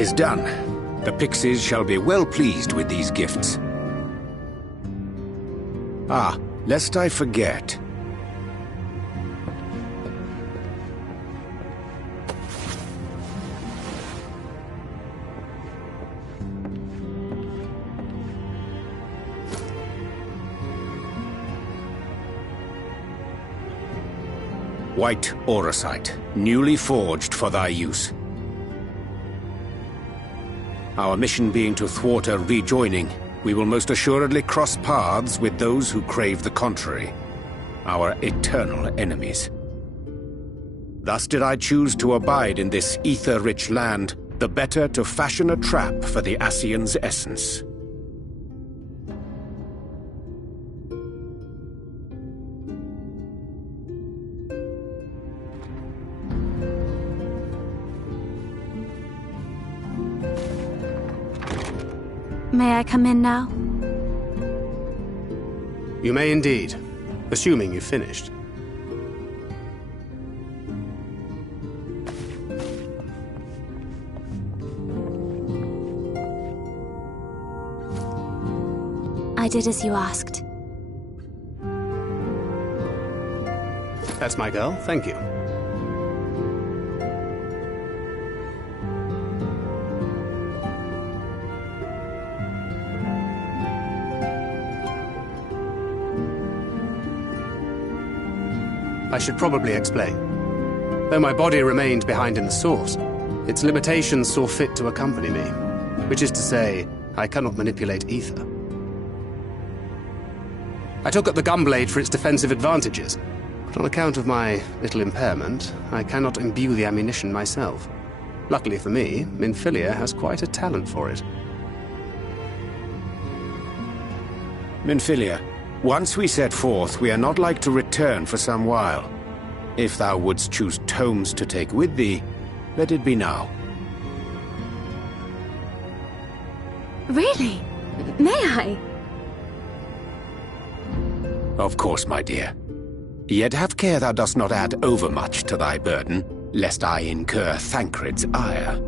"'Tis done. The pixies shall be well pleased with these gifts. Ah, lest I forget. White auracite, newly forged for thy use. Our mission being to thwart a rejoining, we will most assuredly cross paths with those who crave the contrary, our eternal enemies. Thus did I choose to abide in this ether-rich land, the better to fashion a trap for the Ascian's essence. May I come in now? You may indeed, assuming you've finished. I did as you asked. That's my girl, thank you. I should probably explain. Though my body remained behind in the source, its limitations saw fit to accompany me, which is to say, I cannot manipulate ether. I took up the gunblade for its defensive advantages, but on account of my little impairment, I cannot imbue the ammunition myself. Luckily for me, Minfilia has quite a talent for it. Minfilia, once we set forth, we are not like to return for some while. If thou wouldst choose tomes to take with thee, let it be now. Really? May I? Of course, my dear. Yet have care thou dost not add overmuch to thy burden, lest I incur Thancred's ire.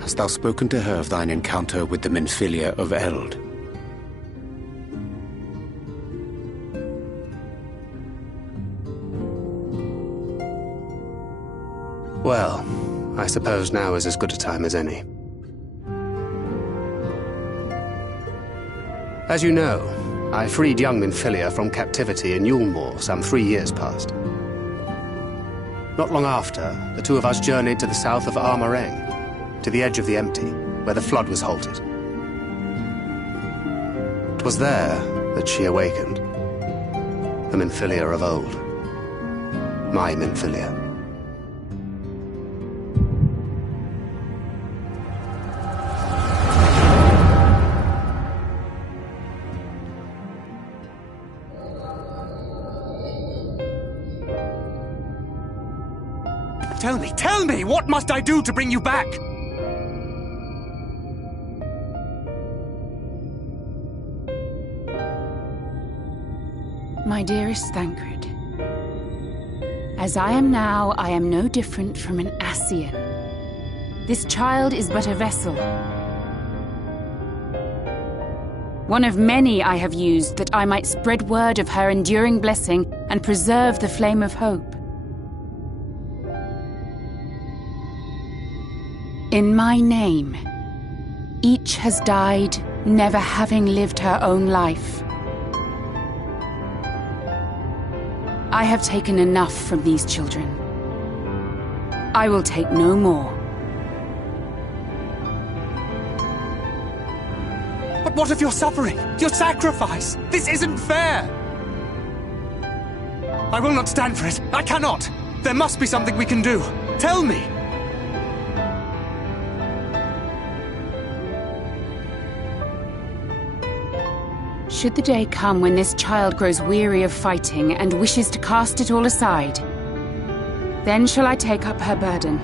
Hast thou spoken to her of thine encounter with the Minfilia of Eld? Well, I suppose now is as good a time as any. As you know, I freed young Minfilia from captivity in Yulmore some 3 years past. Not long after, the two of us journeyed to the south of Armareng, to the edge of the Empty, where the flood was halted. It was there that she awakened. The Minfilia of old. My Minfilia. Tell me, what must I do to bring you back? My dearest Thancred, as I am now, I am no different from an Ascian. This child is but a vessel. One of many I have used that I might spread word of her enduring blessing and preserve the flame of hope. In my name, each has died, never having lived her own life. I have taken enough from these children. I will take no more. But what of your suffering? Your sacrifice? This isn't fair! I will not stand for it. I cannot! There must be something we can do. Tell me! Should the day come when this child grows weary of fighting and wishes to cast it all aside, then shall I take up her burden.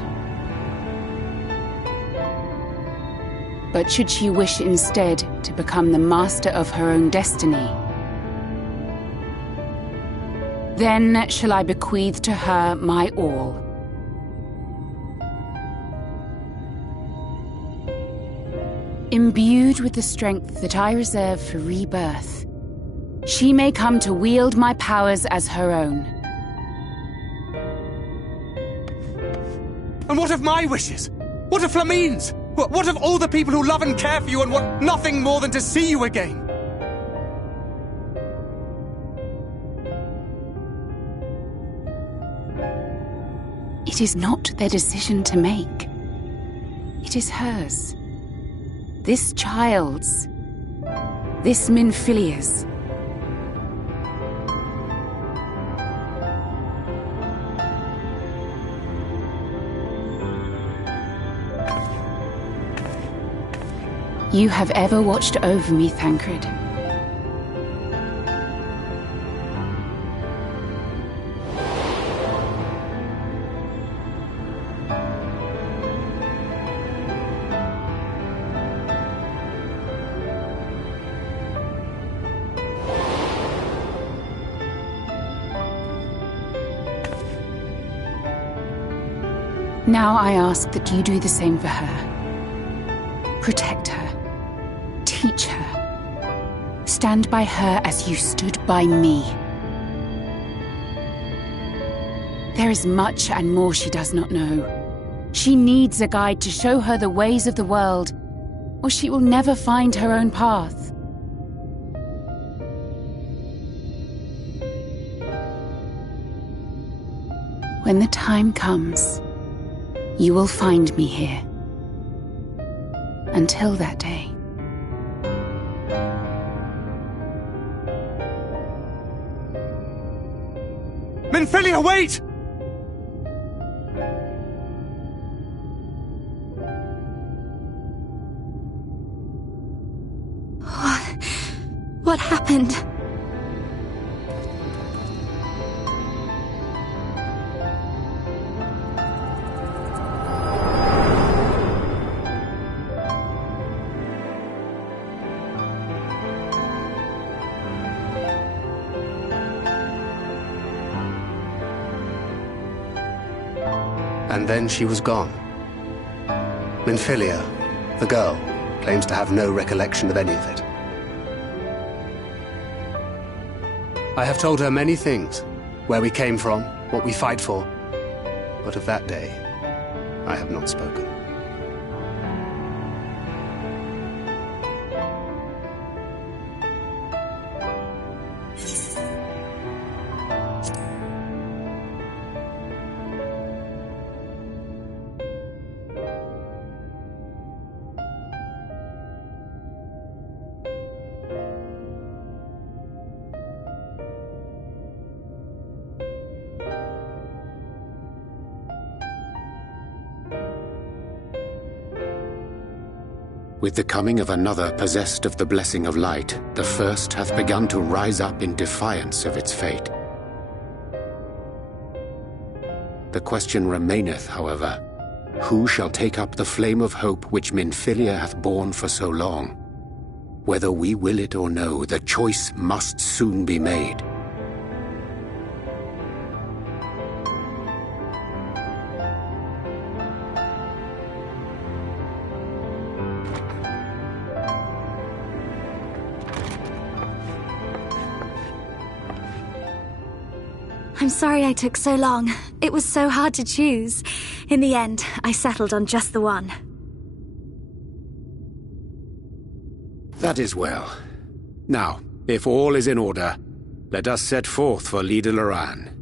But should she wish instead to become the master of her own destiny, then shall I bequeath to her my all. Imbued with the strength that I reserve for rebirth, she may come to wield my powers as her own. And what of my wishes? What of Flamine's? What of all the people who love and care for you and want nothing more than to see you again? It is not their decision to make. It is hers. This child's. This Minfilia's. You have ever watched over me, Thancred. Now I ask that you do the same for her. Protect her. Teach her. Stand by her as you stood by me. There is much and more she does not know. She needs a guide to show her the ways of the world, or she will never find her own path. When the time comes, you will find me here. Until that day. Minfilia, wait! What happened? And then she was gone. Minfilia, the girl, claims to have no recollection of any of it. I have told her many things. Where we came from, what we fight for. But of that day, I have not spoken. With the coming of another possessed of the blessing of light, the first hath begun to rise up in defiance of its fate. The question remaineth, however, who shall take up the flame of hope which Minfilia hath borne for so long? Whether we will it or no, the choice must soon be made. I'm sorry I took so long. It was so hard to choose. In the end, I settled on just the one. That is well. Now, if all is in order, let us set forth for Lida Loran.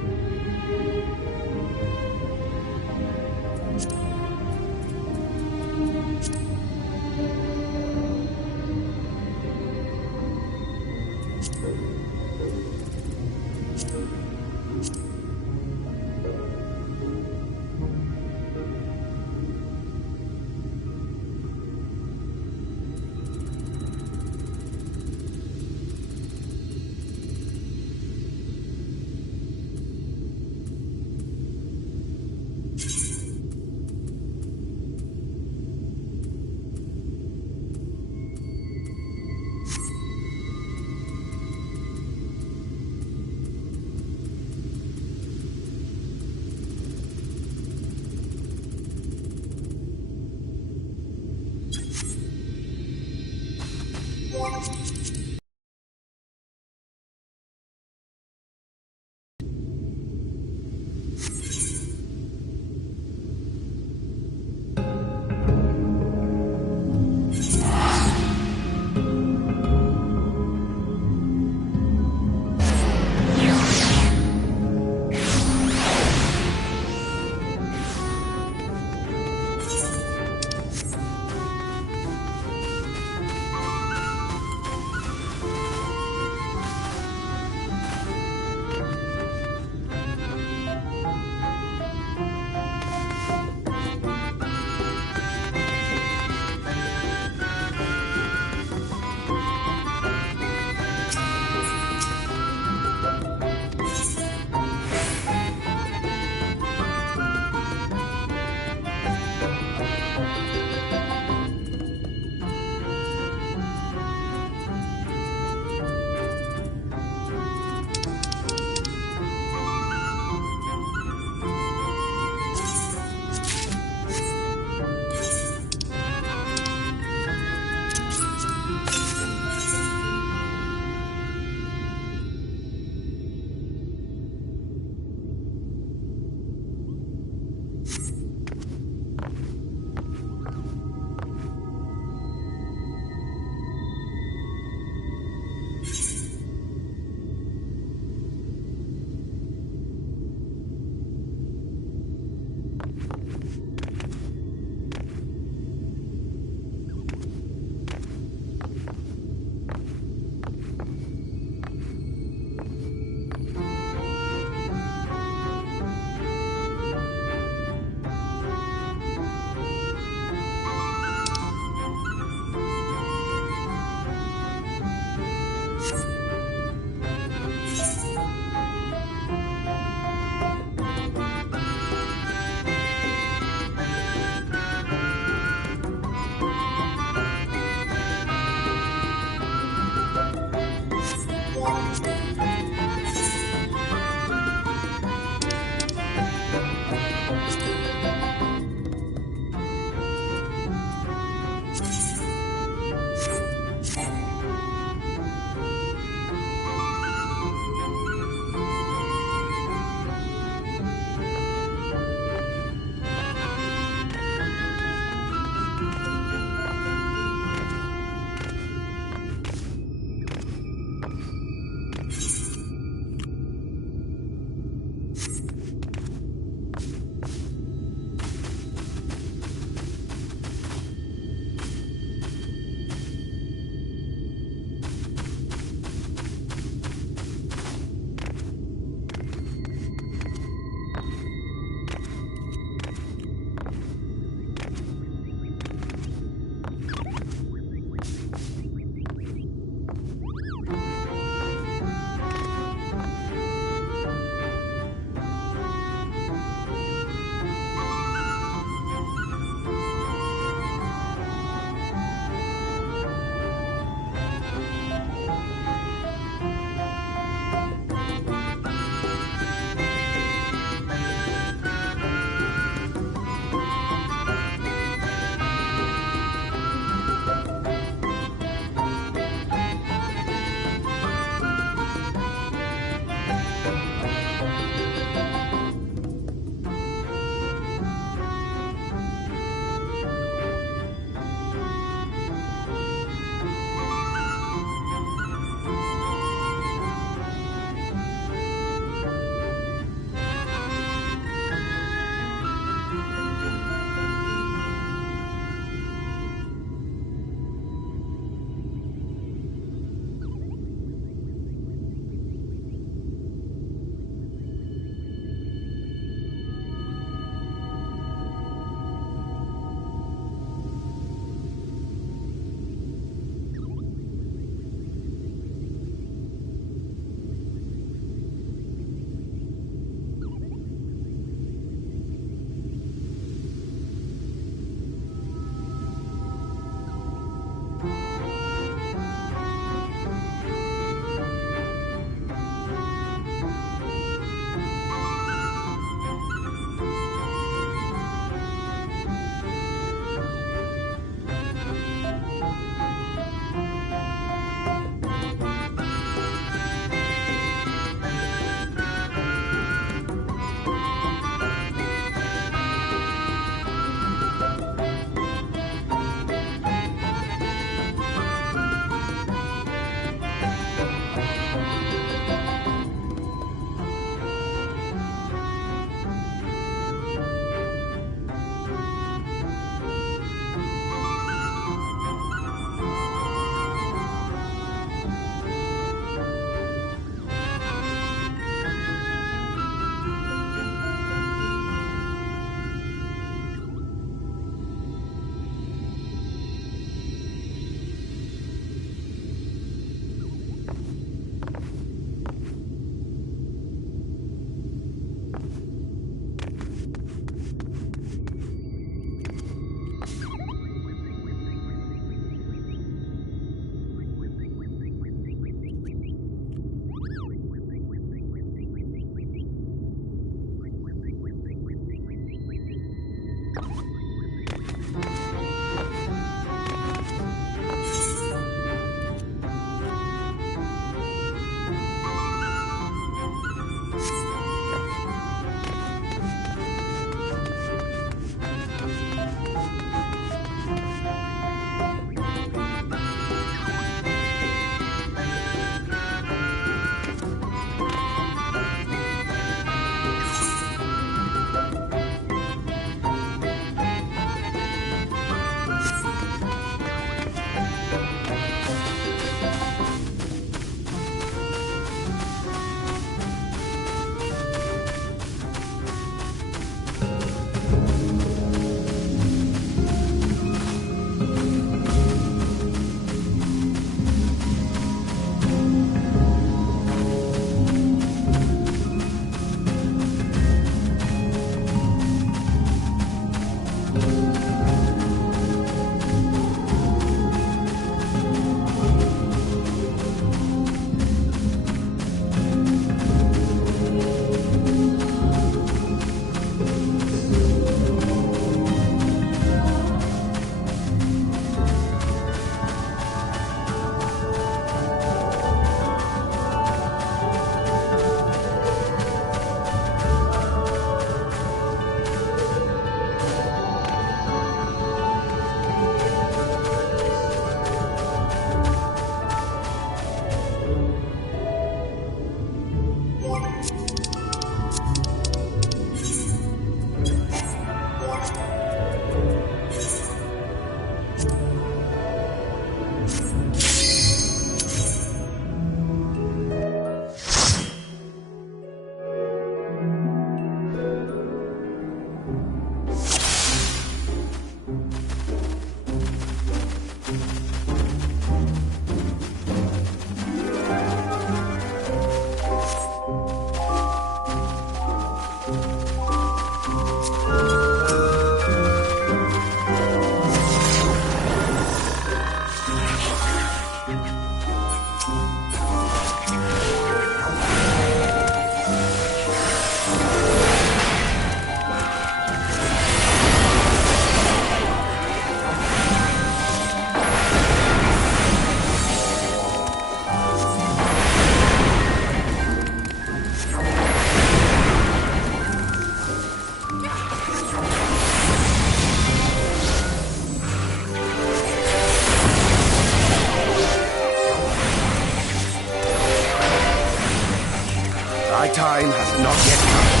My time has not yet come.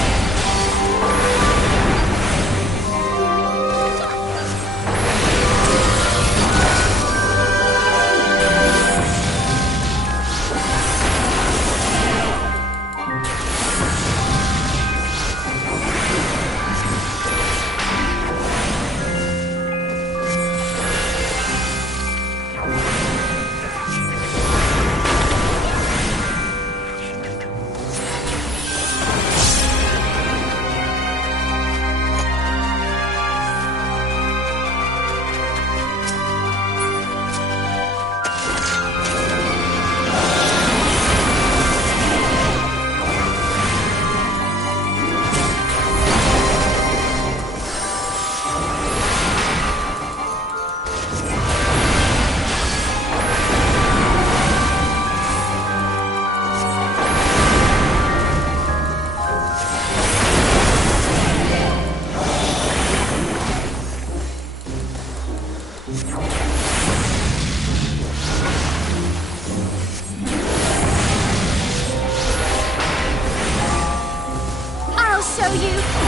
I'll show you.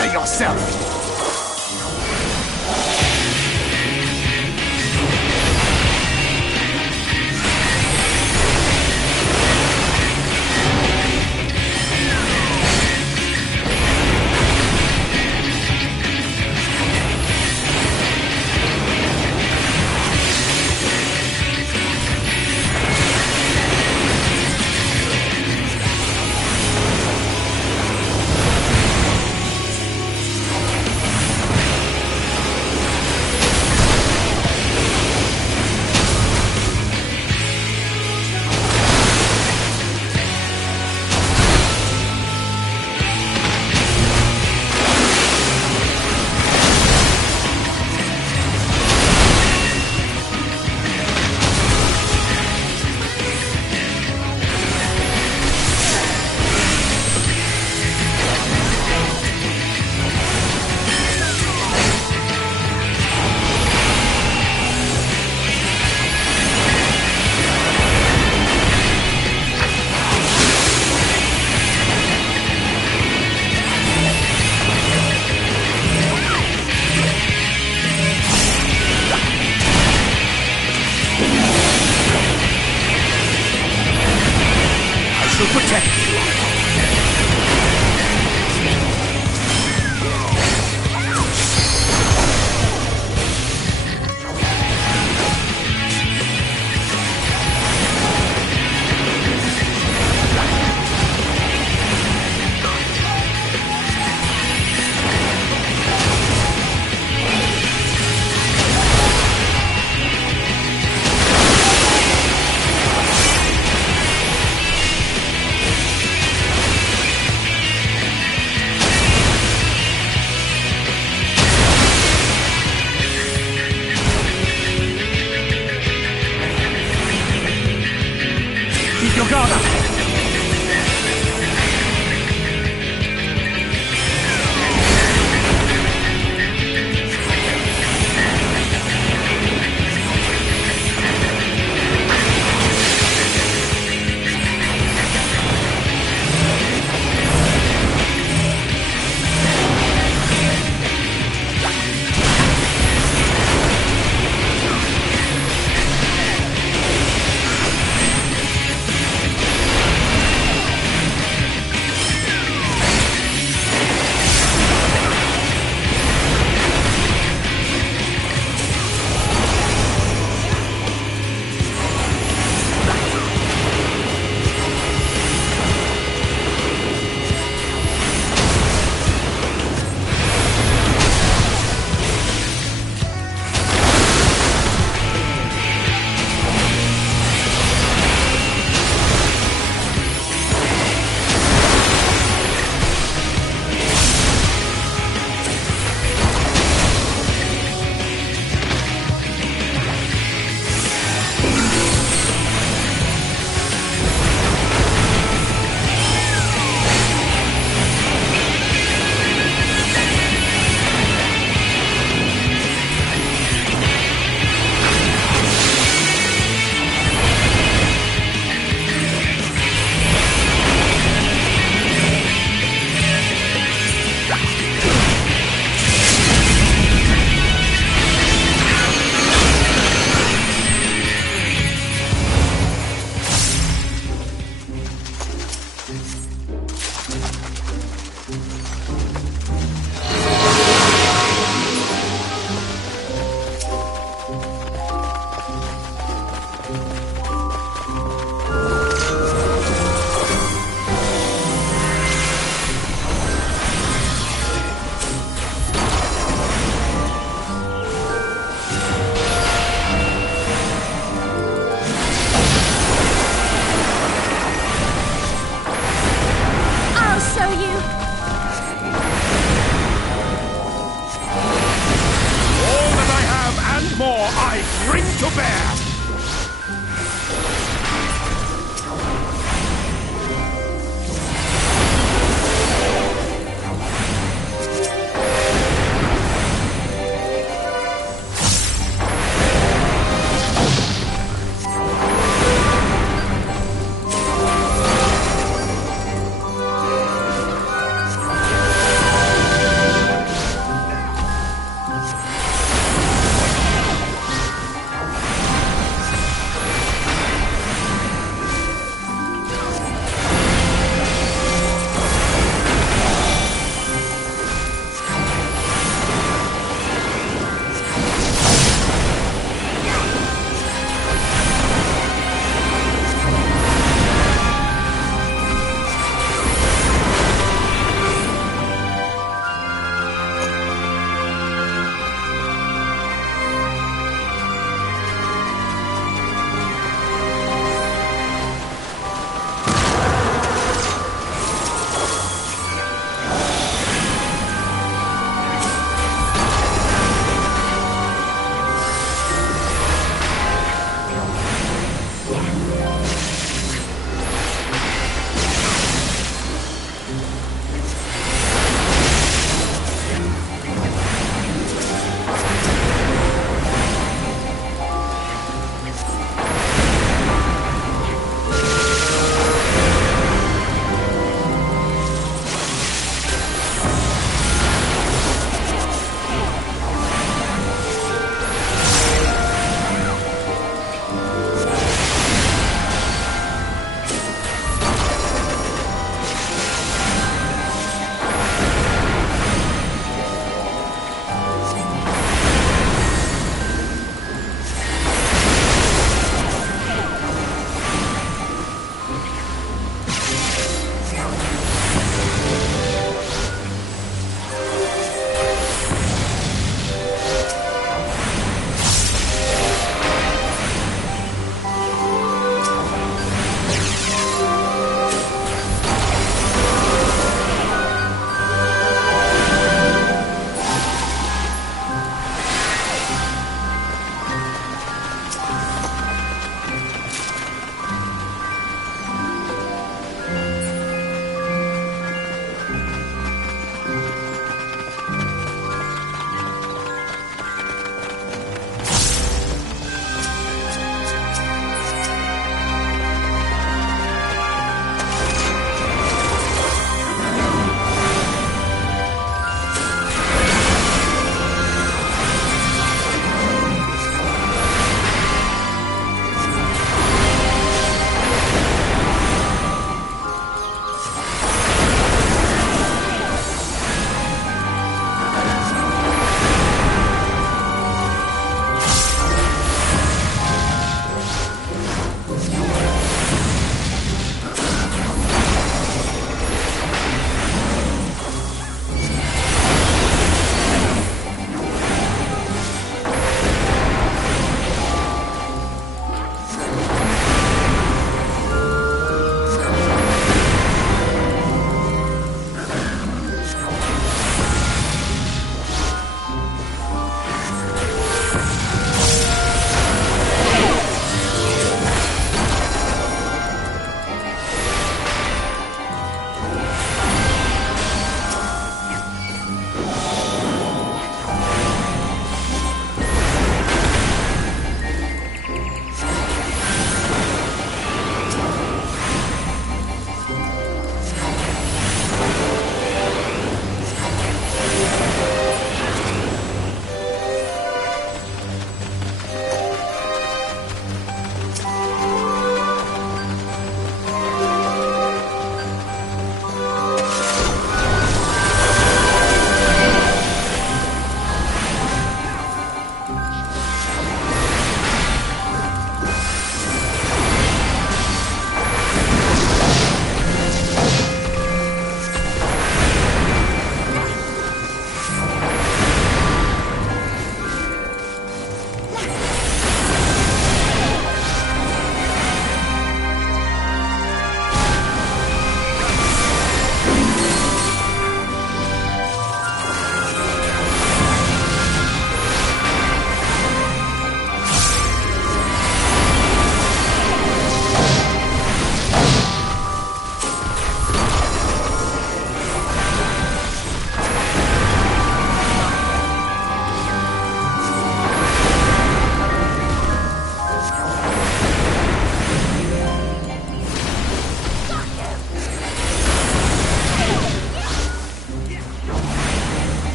Prepare yourself!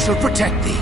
shall protect thee.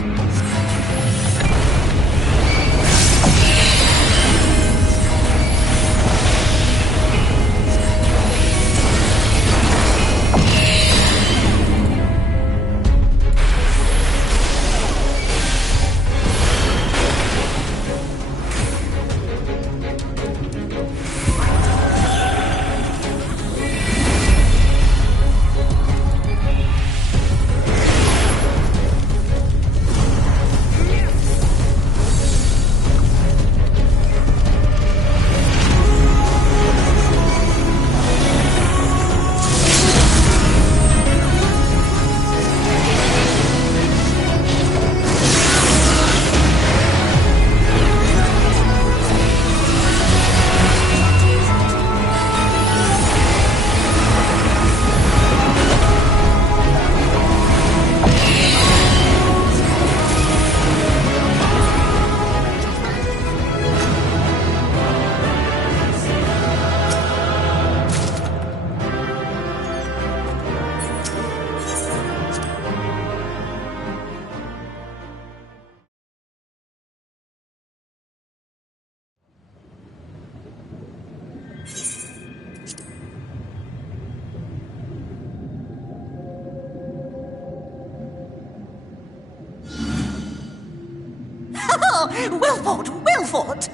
Wilford! Wilford!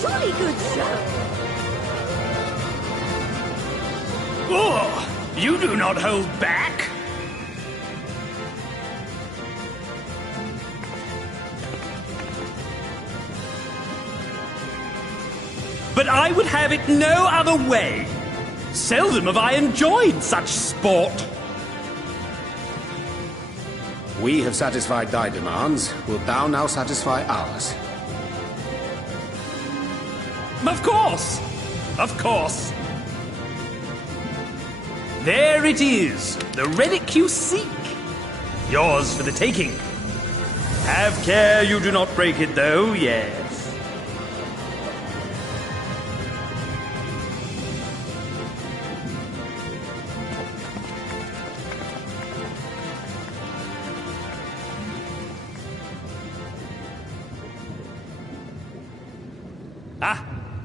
Jolly good show. Oh, you do not hold back. But I would have it no other way. Seldom have I enjoyed such sport. We have satisfied thy demands. Wilt thou now satisfy ours? Of course! Of course! There it is, the relic you seek. Yours for the taking. Have care you do not break it, though, yes.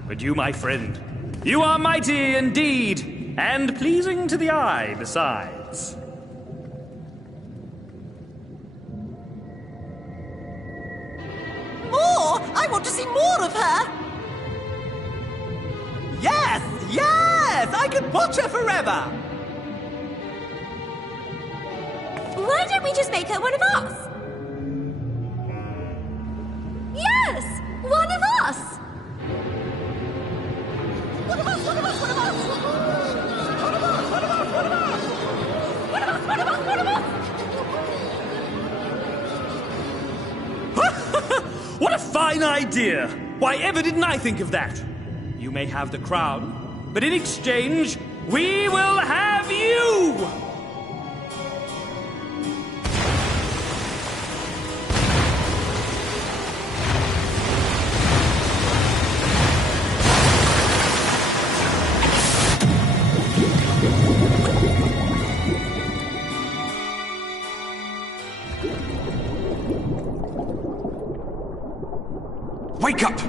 But you, my friend, you are mighty indeed, and pleasing to the eye besides. More! I want to see more of her! Yes! Yes! I could watch her forever! Why don't we just make her one of us? Yes! One of us! One of us! One of us! One of us! One of us! One of us! One of us! One of us! One of us! One of us! What a fine idea! Why ever didn't I think of that? You may have the crown, but in exchange, we will have you! Wake up!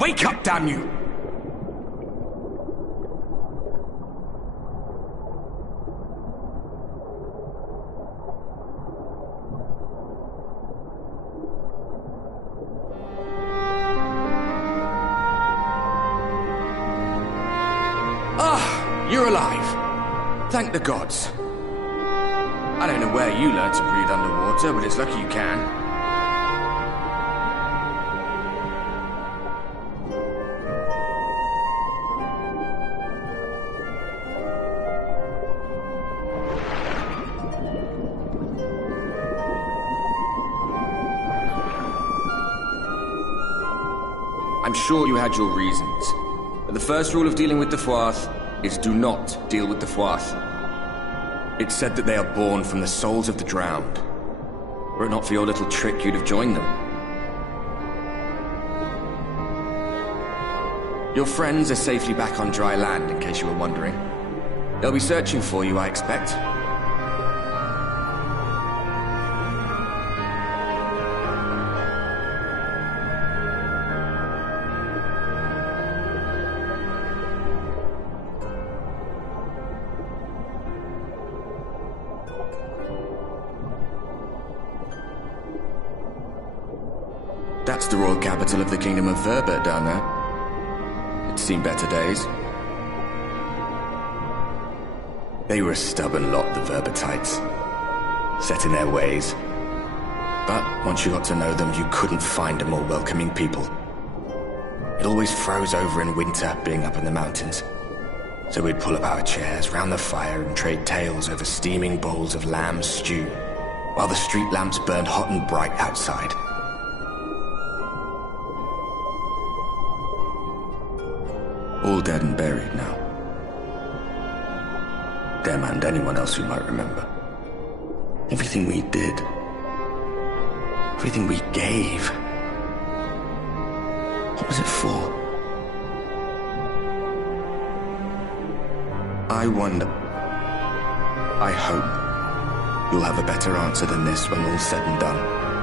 Wake up, damn you! Ah, you're alive. Thank the gods. I don't know where you learned to breathe underwater, but it's lucky you can. I'm sure you had your reasons, but the first rule of dealing with the Froth is do not deal with the Froth. It's said that they are born from the souls of the drowned. Were it not for your little trick, you'd have joined them. Your friends are safely back on dry land, in case you were wondering. They'll be searching for you, I expect. That's the royal capital of the Kingdom of Verbert down there. It's seen better days. They were a stubborn lot, the Verbertites. Set in their ways. But once you got to know them, you couldn't find a more welcoming people. It always froze over in winter, being up in the mountains. So we'd pull up our chairs round the fire and trade tales over steaming bowls of lamb stew, while the street lamps burned hot and bright outside. All dead and buried now. Them and anyone else who might remember. Everything we did. Everything we gave. What was it for? I wonder. I hope you'll have a better answer than this when all's said and done.